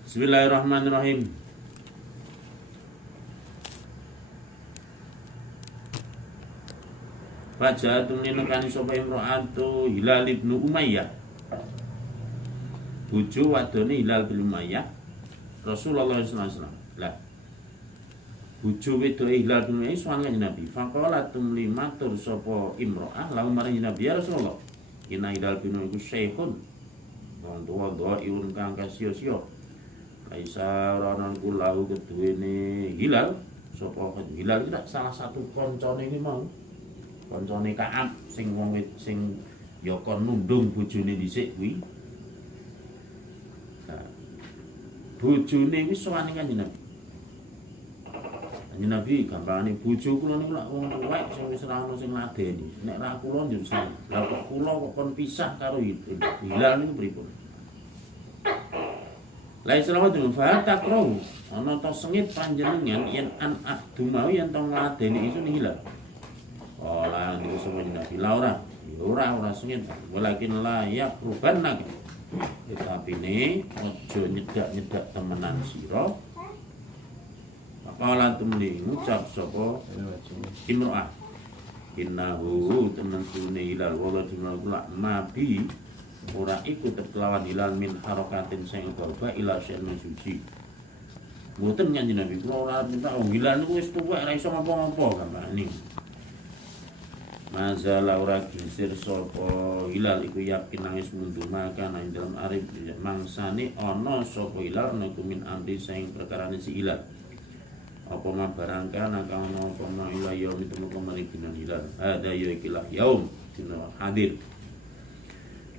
Bismillahirrahmanirrahim. Faja'atun linakani sapa imra'atu Hilal bin Umayyah. Bojo wadone Hilal bin Umayyah Rasulullah sallallahu alaihi wasallam. Lah bojo wedoke Hilal bin Umayyah sowan Kanjeng Nabi. Faqalat matur sapa imra'ah lalu maring Nabi ya Rasulullah. Inna Hilal bin Umayyah syekhun wong tuwa iun kang kasio-sio. Laisa ranan kulahu keduwene Hilal sapa Hilal iki salah satu kancane iki mau. Kancane Ka'ab sing wong sing ya kon nundung bojone dhisik kuwi. Nah, bojone wis sowan Kanjeng Nabi. Kanjeng Nabi gampangane bojo kula niku lak wong tuwek sing wis ora ono sing ladeni. Nek ra kula njur sing. Lah kok kula kok kon pisah karo Hilal niku pripun? Lai selawat dulu fata krow ana to sengit panjenengan yen an ahdumawi yen to ngladeni isu Hilal. Ola niku semua Nabi Laura. Ya ora sengit. Walakin la yaqrubanna. Tetapi ne aja nyedak-nyedak temenan sira. Kala tumli ngucap sapa imro'ah. Innahu tenan sune Hilal wala jumlah nabi ora ikut terkelawan Hilal min harokatin sing berubah ila syai'un suci. Mboten Kanjeng Nabi kula ora minta Hilal niku wis tuwek ora iso ngapa-ngapa gampane. Mazala ora gisir sapa Hilal iku yakin nangis mundur maka nang dalam arif mangsane ana sapa Hilal niku min amri sing perkarane si Hilal. Apa mabarangkan kang ana apa ila yaum itu mari dinan Hilal. Ada ya ikilah yaum dina hadir.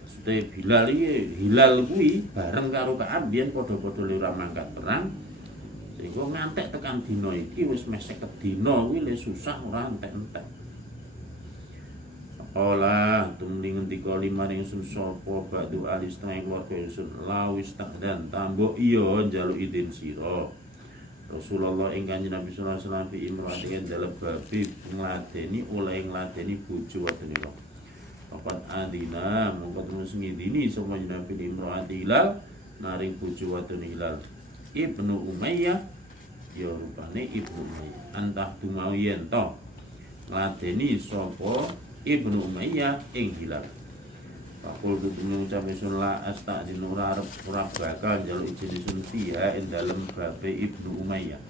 Maksudnya Hilal kuwi bareng karo Ka'ab biyen padha-padha ora mangkat perang Sehingga ngantek tekan dina iki wis meh 50 dina kuwi le susah ora entek-entek. Olah tumling ngendika limaring sun sapa ba'du alis tengah keluarga ingsun lawis takdan tambok iya njaluk idin sira. Rasulullah ing Kanjeng Nabi sallallahu alaihi wasallam bi imra'atin dalem babi ngladeni oleh ngladeni bojo wadone kok. Papat adina mongko terus ngidini sapa Nabi imra'ati Hilal naring bojo wadone Hilal. Ibnu Umayyah ya rupane Ibnu Umayyah antah dumau yen to ngladeni sapa Ibnu Umayyah ing Hilal. Pakul tutu mengucap sun la asta'din ora bakal njaluk izin sun fiha ing dalem babe Ibnu Umayyah.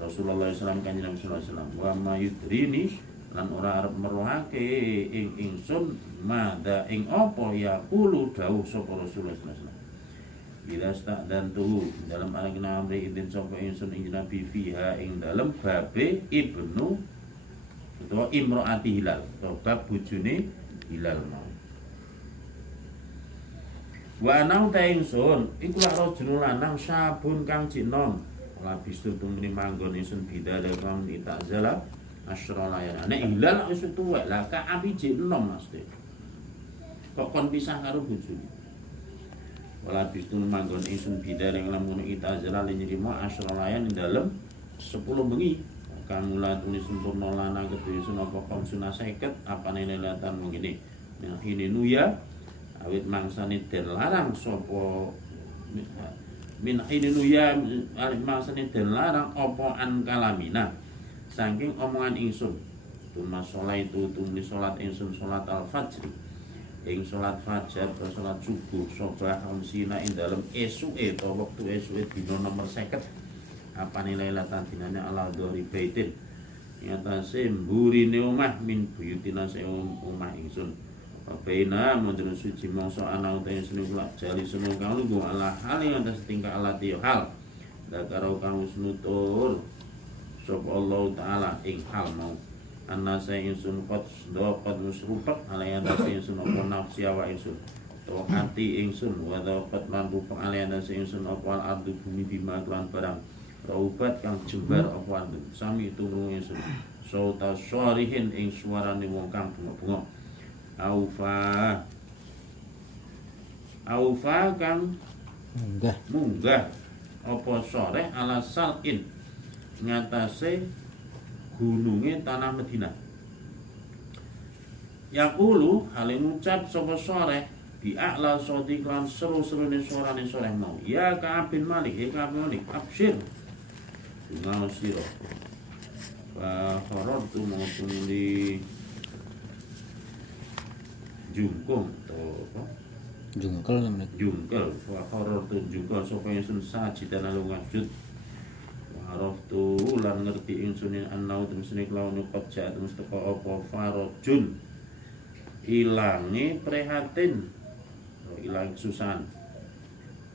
Rasulullah sallallahu alaihi wasallam wa ma yudrini lan ora arep meruhake ing ingsun mada ing apa ya kulo dawuh sapa Rasulullah sallallahu alaihi wasallam. Bila sta'dan tuhu dalam alakna amri idin sapa ingsun ing Nabi fiha ing dalem babe Ibnu utawa imro'ati Hilal, utawa bab bojone Hilal mau. Wa ana ta ingsun iku lak rajul lanang sabun kang jinom. Labis tumuni manggon ingsun bidal kang itazala asyra layana. Nek Hilal wis tuwek, lah ka api jek enom Mas. Kok kon pisah karo bojone. Labis tumuni manggon ingsun bidal kang lamun itazala nirimo asyra layan ing dalem 10 bengi. Kang mula tulis sempurna lanang kedue sunapa konsuna 50 apane lelatan mengene nah ini nuya awit mangsane den larang sapa min ini nuya awit mangsane den larang apa an kalamina saking omongan ingsun tuma salat itu tulis salat ingsun salat al-fajr ing salat fajar atau salat subuh sobah amsina ing dalem esuke to wektu esuke dina nomor 50 apa nilai latan dinanya ala dhori baitin nyatase mburine omah min buyutina omah ingsun baina mundun suci mongso ana utahe sunu kula jali sunu kang lungguh ala hal ing atas tingkah ala tiyo hal dakaro kang nutur sapa Allah taala ing hal mau ana saya ingsun qad daqad musrupat ala atas ingsun apa nafsi wa ingsun to ati ingsun wa daqad lan rupa ala atas ingsun apa al ardu bumi bima lan barang raubat kang jembar apa andu sami turu ingsun sauta syarihin ing suarane wong kang bunga-bunga aufa kang munggah apa sore ala salin ngatasé gununge tanah Madinah yaqulu hale ngucap sapa sore bi'a'la sawti lan seru-serune suarane sore mau ya Ka'ab bin Malik ya Ka'ab bin Malik absyir Tungal siro Fakharor tu maupun di jungkung atau apa? Jungkel namanya. Jungkel Fakharor tu jungkel Sopa insun saji dan lalu ngasjud Fakharor tu lan ngerti insun yang anau Temisini kelawan ukot jahat Mustaka apa farojun ilangi prihatin ilang susan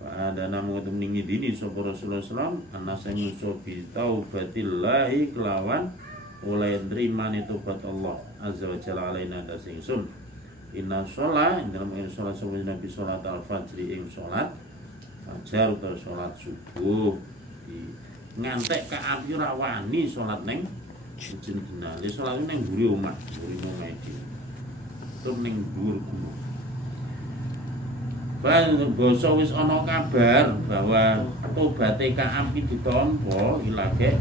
ada namu temeningi dini sapa Rasulullah sallam ana sing musobi taubatillahi kelawan oleh nrimane tobat Allah azza wa jalla alaina atas ingsun inna sholat dalam sholat sebelum Nabi sholat al-fajri ing sholat fajar atau sholat subuh ngantek ka api rawani sholat neng izin dinali sholat neng buri omah buri omah iki tum neng dhuwur gunung. Basa wis ana kabar bahwa tobaté Ka'ab ditampa ilage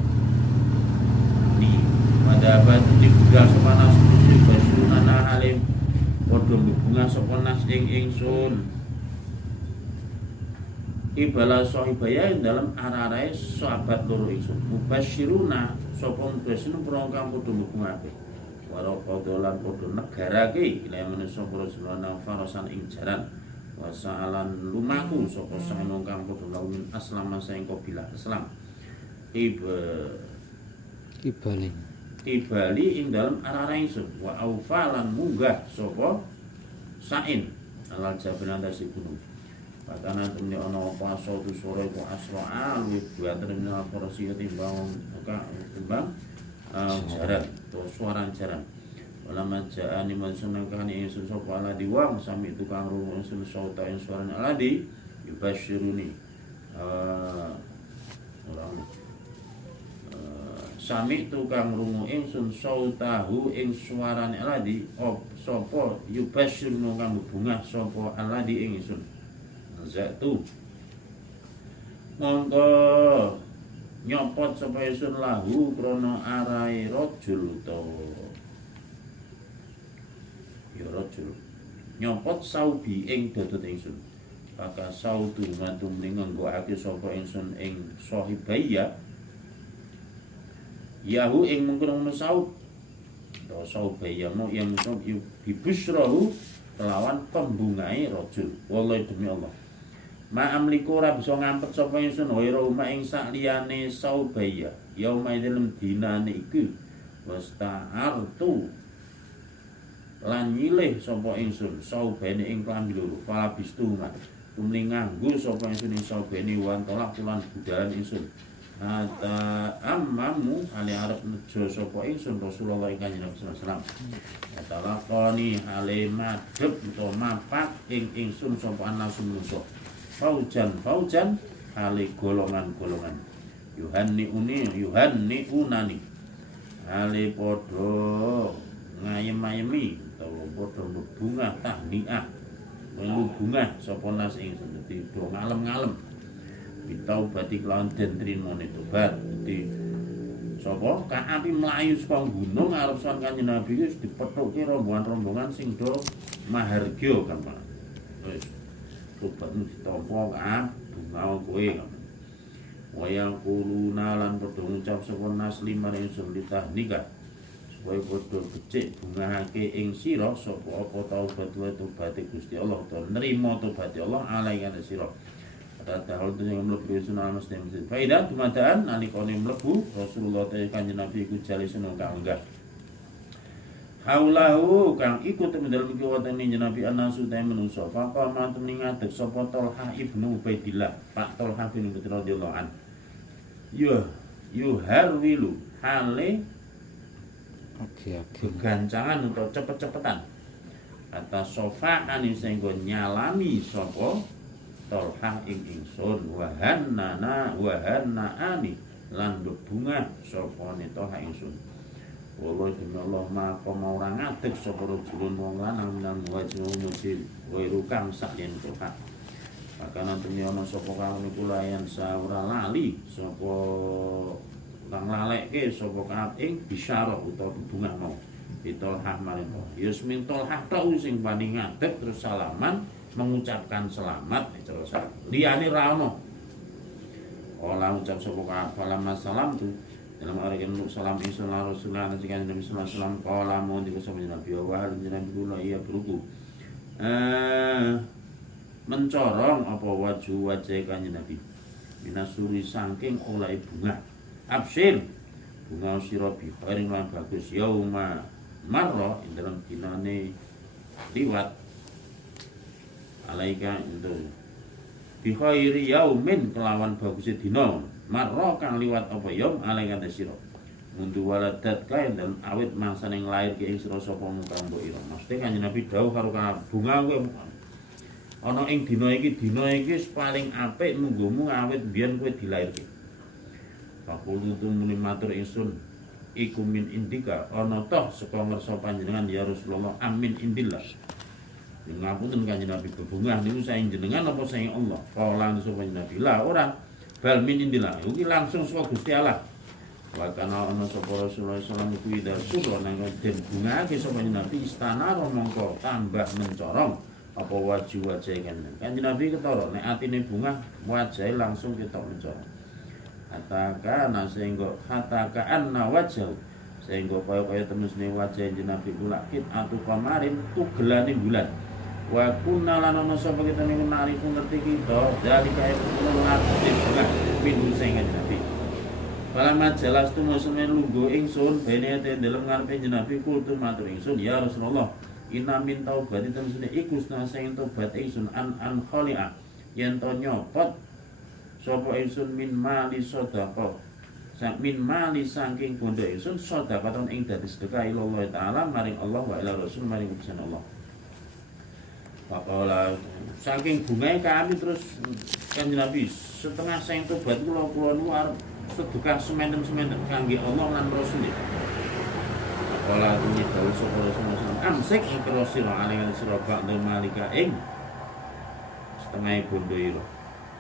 ni pada abad dibuka sapa nas basurana halim padha mbunga sapa nas ing ingsun ibala sahibaya dalam arah-arahe sahabat loro ingsun mubasyiruna sapa mubasyirun prangkang padha mbungake waro padha lan padha negarake ila manusa Rasulullah farasan ing jaran wasaalan lumaku sapa sano kang padha lawan aslama saeng kabilah Islam ibali ing dalem arah ingsun wa aufalan munggah sapa sain alal jabal atas gunung pakana temne ana apa sautu sore ku asra luwih buat terminal porsi timbang jaran to suara jaran Lama ja'ani mansunangkani insun sopa aladi wang sami tukang rumu insun sauta insuaran aladi yubasyiruni orang sami tukang rungu ingsun sautahu ing suarane aladi sapa yubasyirnu kang bungah sapa aladi ing ingsun zatu mongko nyopot sapa ingsun lahu krana arahe rajul utawa ya rajul nyopot saubi ing dodot ingsun maka sautu mantu nggokake sapa ingsun ing sahibaya yahu ing mengkono saut to saubaya mo yang musab bibusrahu kelawan pembungai rajul wallahi demi Allah ma amliku ora bisa ngampet sapa ingsun waira uma ing sak liyane saubaya yauma dalem dinane iku wasta'artu lan nyilih sapa ingsun saubene ing klambi loro fala bistuman tumling nganggo sapa ingsun ing saubene wan tolak kulan budalan ingsun Ata ammamu ali arep nejo sapa ingsun Rasulullah ing Kanjeng Nabi sallallahu alaihi wasallam. Atalaqani ale madhep utawa mapak ing ingsun sapa anasu manungsa. Faujan ale golongan-golongan. Yuhanni unani. Ale padha ngayem-ayemi utawa padha bebungah tahniah. Bebungah sapa nas ingsun dadi do ngalem-ngalem. Bitaubati kelawan den trimone tobat. Dadi sapa kaapi mlayu saka gunung arep sowan Kanjeng Nabi wis dipethuke rombongan-rombongan sing do mahargya gampang. Wis tobatmu ditampa kaap bunga kowe gampang. Wayang kuruna lan padha ngucap sapa nas liman ingsun ditahnika supaya padha becik bungahake ing sira sapa apa tobat Gusti Allah to nrimo tobat Allah alaikan sira. Padahal itu yang mlebu sunah masjid. Faedah dumadaan nalikane mlebu Rasulullah Kanjeng Nabi iku jale sunah kaunggah. Haulahu kang ikut dalem iki wonten Nabi anasu ta menungso. Faqal mantu ngadeg sapa Thalhah ibnu Ubaidillah, Pak Thalhah bin Ubaidillah radhiyallahu an. Yuharwilu hale gancangan untuk cepet-cepetan. Kata sofaan sing nyalami sapa Thalhah ing ingsun wahannaani lan bebungah sapane Thalhah ingsun. Wallahi demi Allah maka mau ora ngadeg sapa rajulun wong lanang nang wajib muji wiru kang sak yen Thalhah. Maka nanti ana sapa kang niku layan ora lali sapa kang lalekke sapa kaat ing bisyarah utawa bebungah mau. Thalhah maring Yusmin Thalhah tok sing bani ngadeg terus salaman mengucapkan selamat terus liyane ra ono ora ngucap sapa kafalam salam tu dalam artian salam insun Rasulullah Nabi sallallahu alaihi wasallam qala mau di sapa Nabi wa Nabi kula iya beruku mencorong apa wajah Kanjeng Nabi minasuri saking oleh bunga absir bunga sira bi khairin lan bagus yauma marra ing dalam dinane liwat alaika itu bi khairi yaumin kelawan bagusé dina marra kang liwat apa yaum alaika sira mundu waladat kae dan awit mangsane nglair ki ing sira sapa muka mbok ira mesti Kanjeng Nabi dawuh karo bunga kowe ana ing dina iki paling apik munggumu awit biyen kowe dilairke fakulu muni matur ingsun iku min indika ana toh saka ngersa panjenengan ya Rasulullah amin indillah. Ngapunten Kanjeng Nabi bebungah niku saing jenengan apa saing Allah? Kala sapa Nabi la ora bal min indillah. Iki langsung saka Gusti Allah. Wa kana ana sapa Rasulullah sallallahu alaihi wasallam nang den bungahake sapa Nabi istana mongko tambah mencorong apa wajah Kanjeng Nabi ketara nek atine bungah wajahe langsung ketok mencorong. Hataka anna wajah sehingga kaya temesne wajah Nabi kula kit atu kamarin tugelane bulan. Wa kunna lan ana sapa kita niku nariku ngerti kita dari kaya ngerti bunga minu sing Nabi. Palamat jelas tu museme lungguh ingsun bene te dalem ngarepe Nabi kultu matur ingsun ya Rasulullah inna min taubati temsune iku sing tobat ingsun an khali'a yen to nyopot sapa ingsun min mali sedekah min mali saking bondo ingsun sedekah ing dadi sedekah ilallah taala maring Allah wa ila rasul maring utusan Allah. Pakola saking bungae kami terus Kanjeng Nabi setengah sing tobat kula nu arep sedekah sementen-sementen kangge Allah lan Rasul. Kala tuni dawuh sapa Rasulullah amsik engkira sira alingan sira ba'da malika ing setengah bondo ira.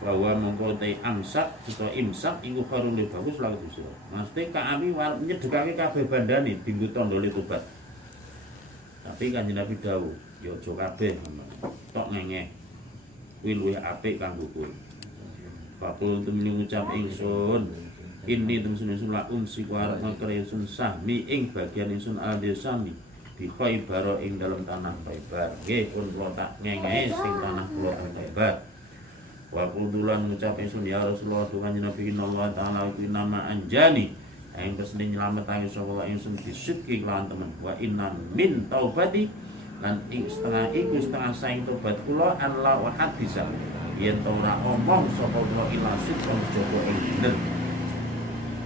Bahwa mongko te amsak utawa imsak iku khairun li bagus lan sira. Mesti kami warep nyedekake kabeh bandane dinggo tandane tobat. Tapi Kanjeng Nabi dawuh, ya aja kabeh tok ngengeh. Kuwi luwih apik kanggo kowe. Fakul temene ngucap ingsun ini temsun la umsi kuarep ngekere ingsun sahmi ing bagian ingsun al-desami di Khaybar ing dalam tanah Khaybar. Nggih pun kula tak ngengeh sing tanah kula Khaybar. Wa kudulan ngucap ingsun ya Rasulullah Kanjeng Nabi Allah taala iku nama anjani ing kesene nyelametake sapa ingsun disidki lan temen wa inna min taubati lan ing setengah iku setengah saing tobat kula Allah wa hadisa yen ora omong sapa kula ilasid kang jaba ing bener.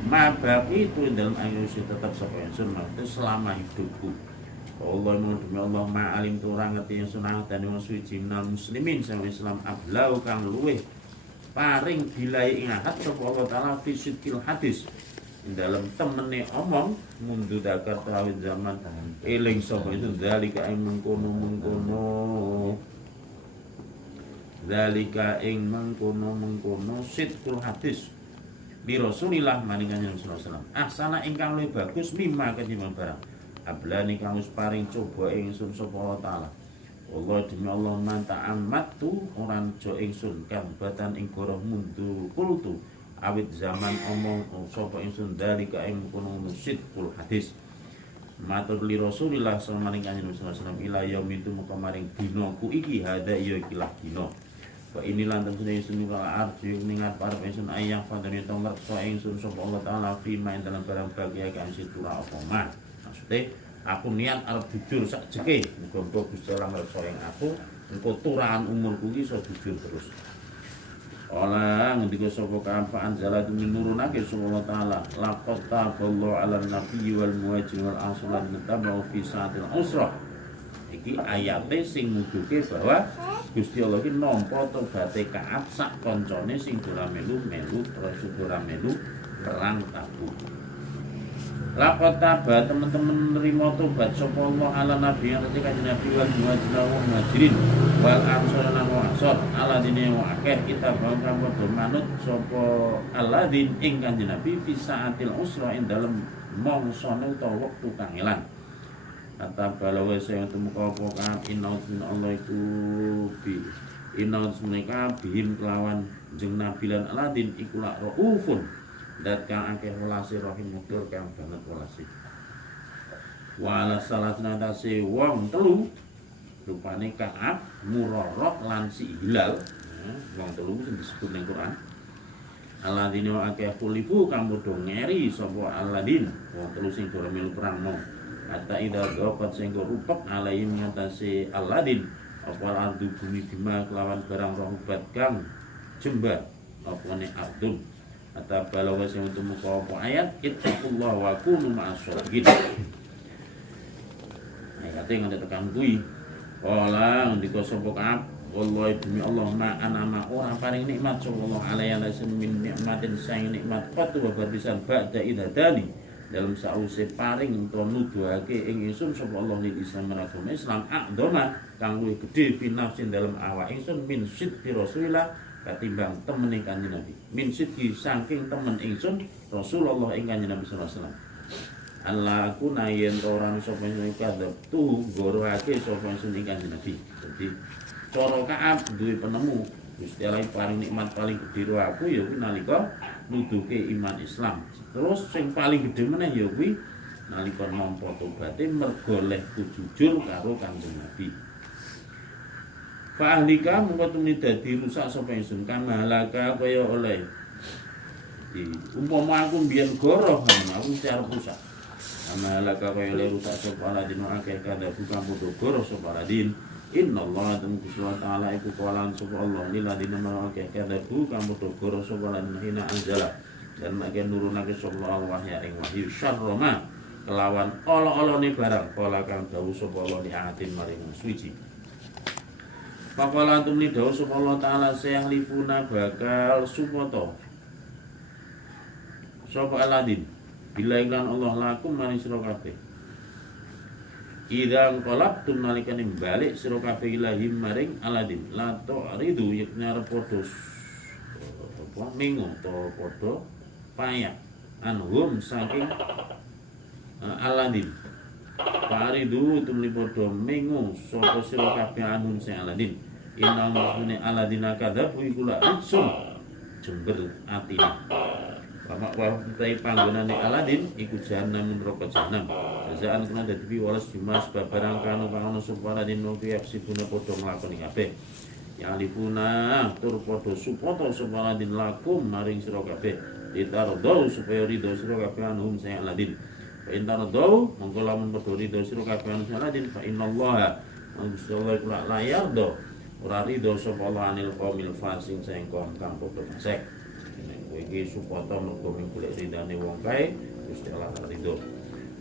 Mabab itu dalam ayat tetap sapa ingsun maksud selama hidupku. Allah demi Allah ma'alim tu orang ngerti yang sunah dan yang suci minal muslimin sama Islam ablau kang luweh paring bilai ingat sapa Allah taala fi sidqil hadis dalam temene omong mundu dakar tawid zaman eling sapa itu zalika ing mengkono zalika ing mengkono sidqul hadis di Rasulillah maring Kanjeng Rasulullah sallallahu alaihi wasallam ahsana ingkang luwih bagus mimma ketimbang barang ablani kang wis paring coba ingsun sapa Allah taala. Allah demi Allah manta amatu ora jo ingsun kabatan ing goroh mundu kultu awit zaman omong sapa ingsun dari ka ing kono sidqul hadis. Matur li Rasulillah sallallahu alaihi wasallam ila yaumil muka maring dinaku iki hada ya ikilah dina. Wa inilah tentunya ingsun kala arju ningat parep ingsun ayang fadhani to ngreksa ingsun sapa Allah taala fi main dalam barang bagia kang situra apa mah. Maksudnya aku niat arep jujur sak jeke muga-muga Gusti Allah ngreksa ing aku engko turahan umurku iki iso jujur terus. Ola ngendika sapa kampaan zalatu minurunake sapa Allah taala laqad taballahu 'alan nabiyyi wal muhajirin wal ansar tabu fi sa'atil usrah. Iki ayate sing nuduhke bahwa Gusti Allah iki nampa tobaté Ka'ab sak kancane sing ora melu-melu ora melu perang Tabuk. Laqad taba teman-teman nerima tobat sapa Allah ala nabi yang ketika Nabi wal muhajirin wal ansar lan ansar ala dine wa akeh kita bangkang padha manut sapa aladin ing Kanjeng Nabi fi sa'atil usra ing dalem mangsane utawa wektu kang elang. Kata balawe saya temuka apa kan innaut min Allah iku bi innaut mereka bihim kelawan jeung Nabi lan aladin iku la raufun dat kang akeh welase rahim mutur kang banget welase. Wala salatna tase wong telu rupane Ka'ab, Murarrah lan si Hilal. Wong telu sing disebut ning Quran. Aladin wa akeh kulifu kang padha ngeri sapa aladin wong telu sing ora melu perang mau. Hatta ida dapat sing rupek alaihim ngatasi aladin apa ardu bumi bima kelawan barang rohubat kang jembar apa ne ardun. Atau balawa sing temu apa ayat ittaqullah wa kunu ma'as-sholihin. Ayat yang ada tekan kuwi. Kala ndika sapa Ka'ab wallahi demi Allah ma ana ora paring nikmat sapa Allah alayya min nikmatin sang nikmat qatu wa badisan ba'da idadani dalam sause paring utawa nuduhake ing ingsun sapa Allah lil Islam agama Islam akdoma kang luwih gedhe pinafsin dalam awak ingsun min sidqi Rasulillah katimbang temene Kanjeng Nabi min sidqi saking temen ingsun Rasulullah ing Kanjeng Nabi sallallahu alaihi wasallam Allah aku nayen ora sapa sing kadhep tu goroake sapa ingsun ing Kanjeng Nabi. Jadi cara Ka'ab duwe penemu Gusti Allah paling nikmat paling gedhe aku ya kuwi nalika nuduhke iman Islam. Terus sing paling gedhe meneh ya kuwi nalika nampa tobaté mergo lehku jujur karo Kanjeng Nabi. Fa ahlika mengko temene dadi rusak sapa ingsun kamalaka kaya oleh. Umpama aku mbiyen goroh aku mesti arep rusak. Kamalaka kaya oleh rusak sapa aladin akeh kada bukan padha goroh sapa aladin. Innallaha ta'ala iku kawalan sapa Allah lil ladina marake kadabu kamu togoro sapa lan hina anjala dan makin nurunake sapa Allah wahya ing wahyu syarroma kelawan ala-alane barang kala kang dawuh sapa Allah li atin maring suci. Pakola tumni dawuh sapa Allah taala sayahlifuna bakal supoto sapa Aladin bila iklan Allah lakum maring sira kabeh idang qalabtum nalikane balik sira kabeh ilahim maring Aladin la ta'ridu yakni arep padha apa mengo to padha payah anhum saking Aladin paridu tumli padha mengo sapa sira kabeh anhum sing Aladin inna mustune Aladina kadzab iku la sun jember atine Bapak wah utai panggonane Aladin iku jahanam neraka jahanam. Jazaan kena dadi piwales dimas babarang kanu kang ana sapa Aladin nuti yaksibuna padha nglakoni kabeh. Ya alifuna tur padha supata sapa Aladin lakum maring sira kabeh. Ditarodau supaya ridho sira kabeh anhum sing Aladin. Fa intarodau mongko lamun padha ridho sira kabeh anhum sing Aladin fa innallaha Gusti Allah iku la yardo ora ridho sapa Allah anil qaumil fasing sing kang padha fasik. Iki supata mergo golek ridane wong kae Gusti Allah ridho.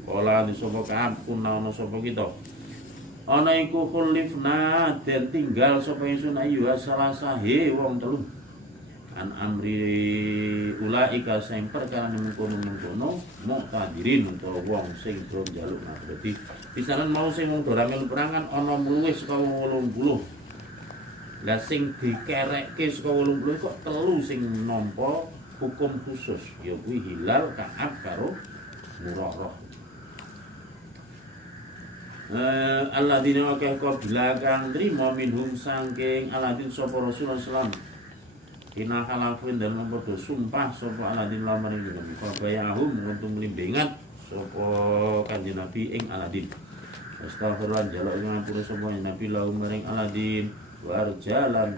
Kala disapa kaab kuna ana sapa kita. Ana iku khulifna den tinggal sapa ingsun ayu salasahe wong telu. An amri ulaika sing perkara mengkono-mengkono muqtadirin utawa wong sing do njaluk ngerti. Pisanan mau sing wong doramel perang kan ana mluwih saka 80. Lah sing dikerekke saka 80 kok telu sing nampa hukum khusus ya kuwi Hilal, Ka'ab karo Murarah. Alladzina akeh qabla kang trima minhum saking Aladin sapa Rasulullah sallallahu alaihi wasallam. Ina halafin dan padha sumpah sapa Aladin lamaring Nabi. Fabayahum untuk mlimbengat sapa Kanjeng Nabi ing Aladin. Astagfirullah jaluk ngapura sapa Nabi lahum maring Aladin wa arjalan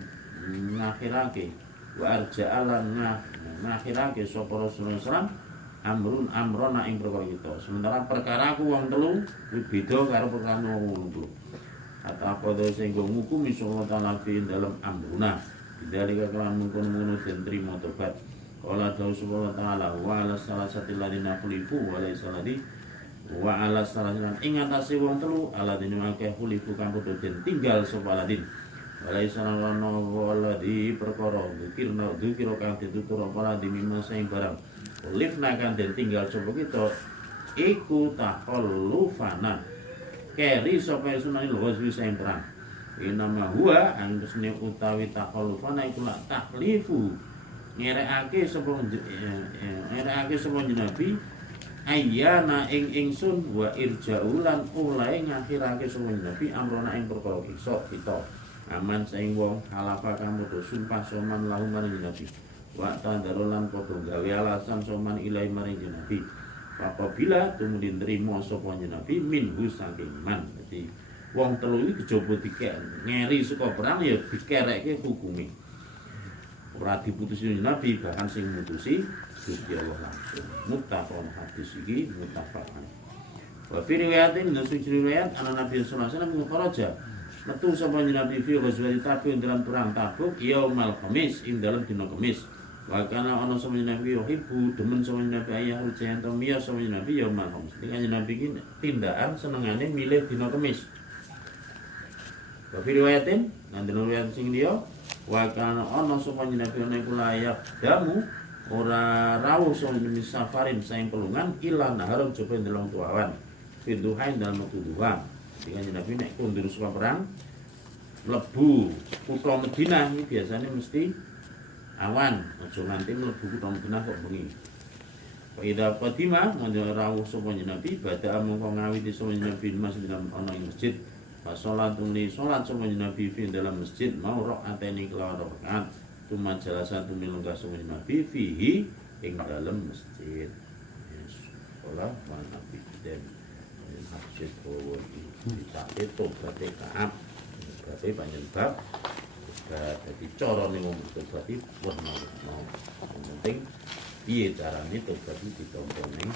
ngakhirake wa arjalan ngakhirake sapa Rasulullah sallallahu amrona ing perkara kita. Sementara perkara aku wong telu beda karo perkara wong telu. Kata padha sing ngukumi Allah taala fi dalam amruna. Dari kelawan mengkono-kono den trimo tobat. Qala dawu subhanahu wa ta'ala wa ala salasatil ladina khulifu wa laysa ladi wa ala salasatil ing atase wong telu aladina akeh khulifu kang padha den tinggal sapa aladin. Walai sanana waladi perkara dikira kang ditutur apa ladi mimma sing barang lifna kang den tinggal sapa kita iku takhallufana keri sapa sunane ghazwi sing perang inama huwa anggesne utawi takhallufana iku la taklifu ngerekake sapa Nabi ayyana ing ingsun wa irjaulan ulai ngakhirake sapa Nabi amrona ing perkara kita aman saing wong halafa kang padha sumpah soman lahu maring Nabi wa tandarolan padha gawe alasan soman ilahi maring Nabi apabila tumudin nrimo sapa Nabi minhu saking man. Dadi wong telu iki kejaba ngeri saka perang ya dikerekke hukume ora diputusi Nabi bahkan sing mutusi Gusti Allah langsung. Muttafaqun hadis iki muttafaqan wa fi riwayatin riwayat ana Nabi sallallahu alaihi wasallam kharaja metu sapa Nabi fi ghazwati Tabuk dalam perang Tabuk yaumal khamis ing dalam dina Kamis. Wa kana ana sapa Nabi yuhibbu demen sapa Nabi ayah ujayan to miya sapa Nabi yaumal khamis. Dengan Nabi iki tindakan senengane milih dina Kamis. Wa fi riwayatin lan riwayat sing liya wa kana ana sapa Nabi ana iku layak damu ora rawuh sapa safarin saing pelungan ila naharum coba ndelong tuawan. Fiduhain dalam waktu duha. Dengan Nabi nek kundur saka perang mlebu kutha Madinah iki biasanya mesti awan, aja nganti mlebu kutha Madinah kok bengi. Fa idza qatima manjur rawuh sapa Nabi badha mongko ngawiti sapa Nabi masjid dalam ana ing masjid. Fa salatun li salat sapa Nabi fi dalam masjid mau rakaateni kelawan rakaat. Tuma jalasan tumilungga sapa Nabi fihi ing dalam masjid. Sekolah Nabi dan masjid ditape tobaté Ka'ab berarti panjang bab dadi cara ning wong tobat iki wis mau penting piye carane tobat iki ditampa ning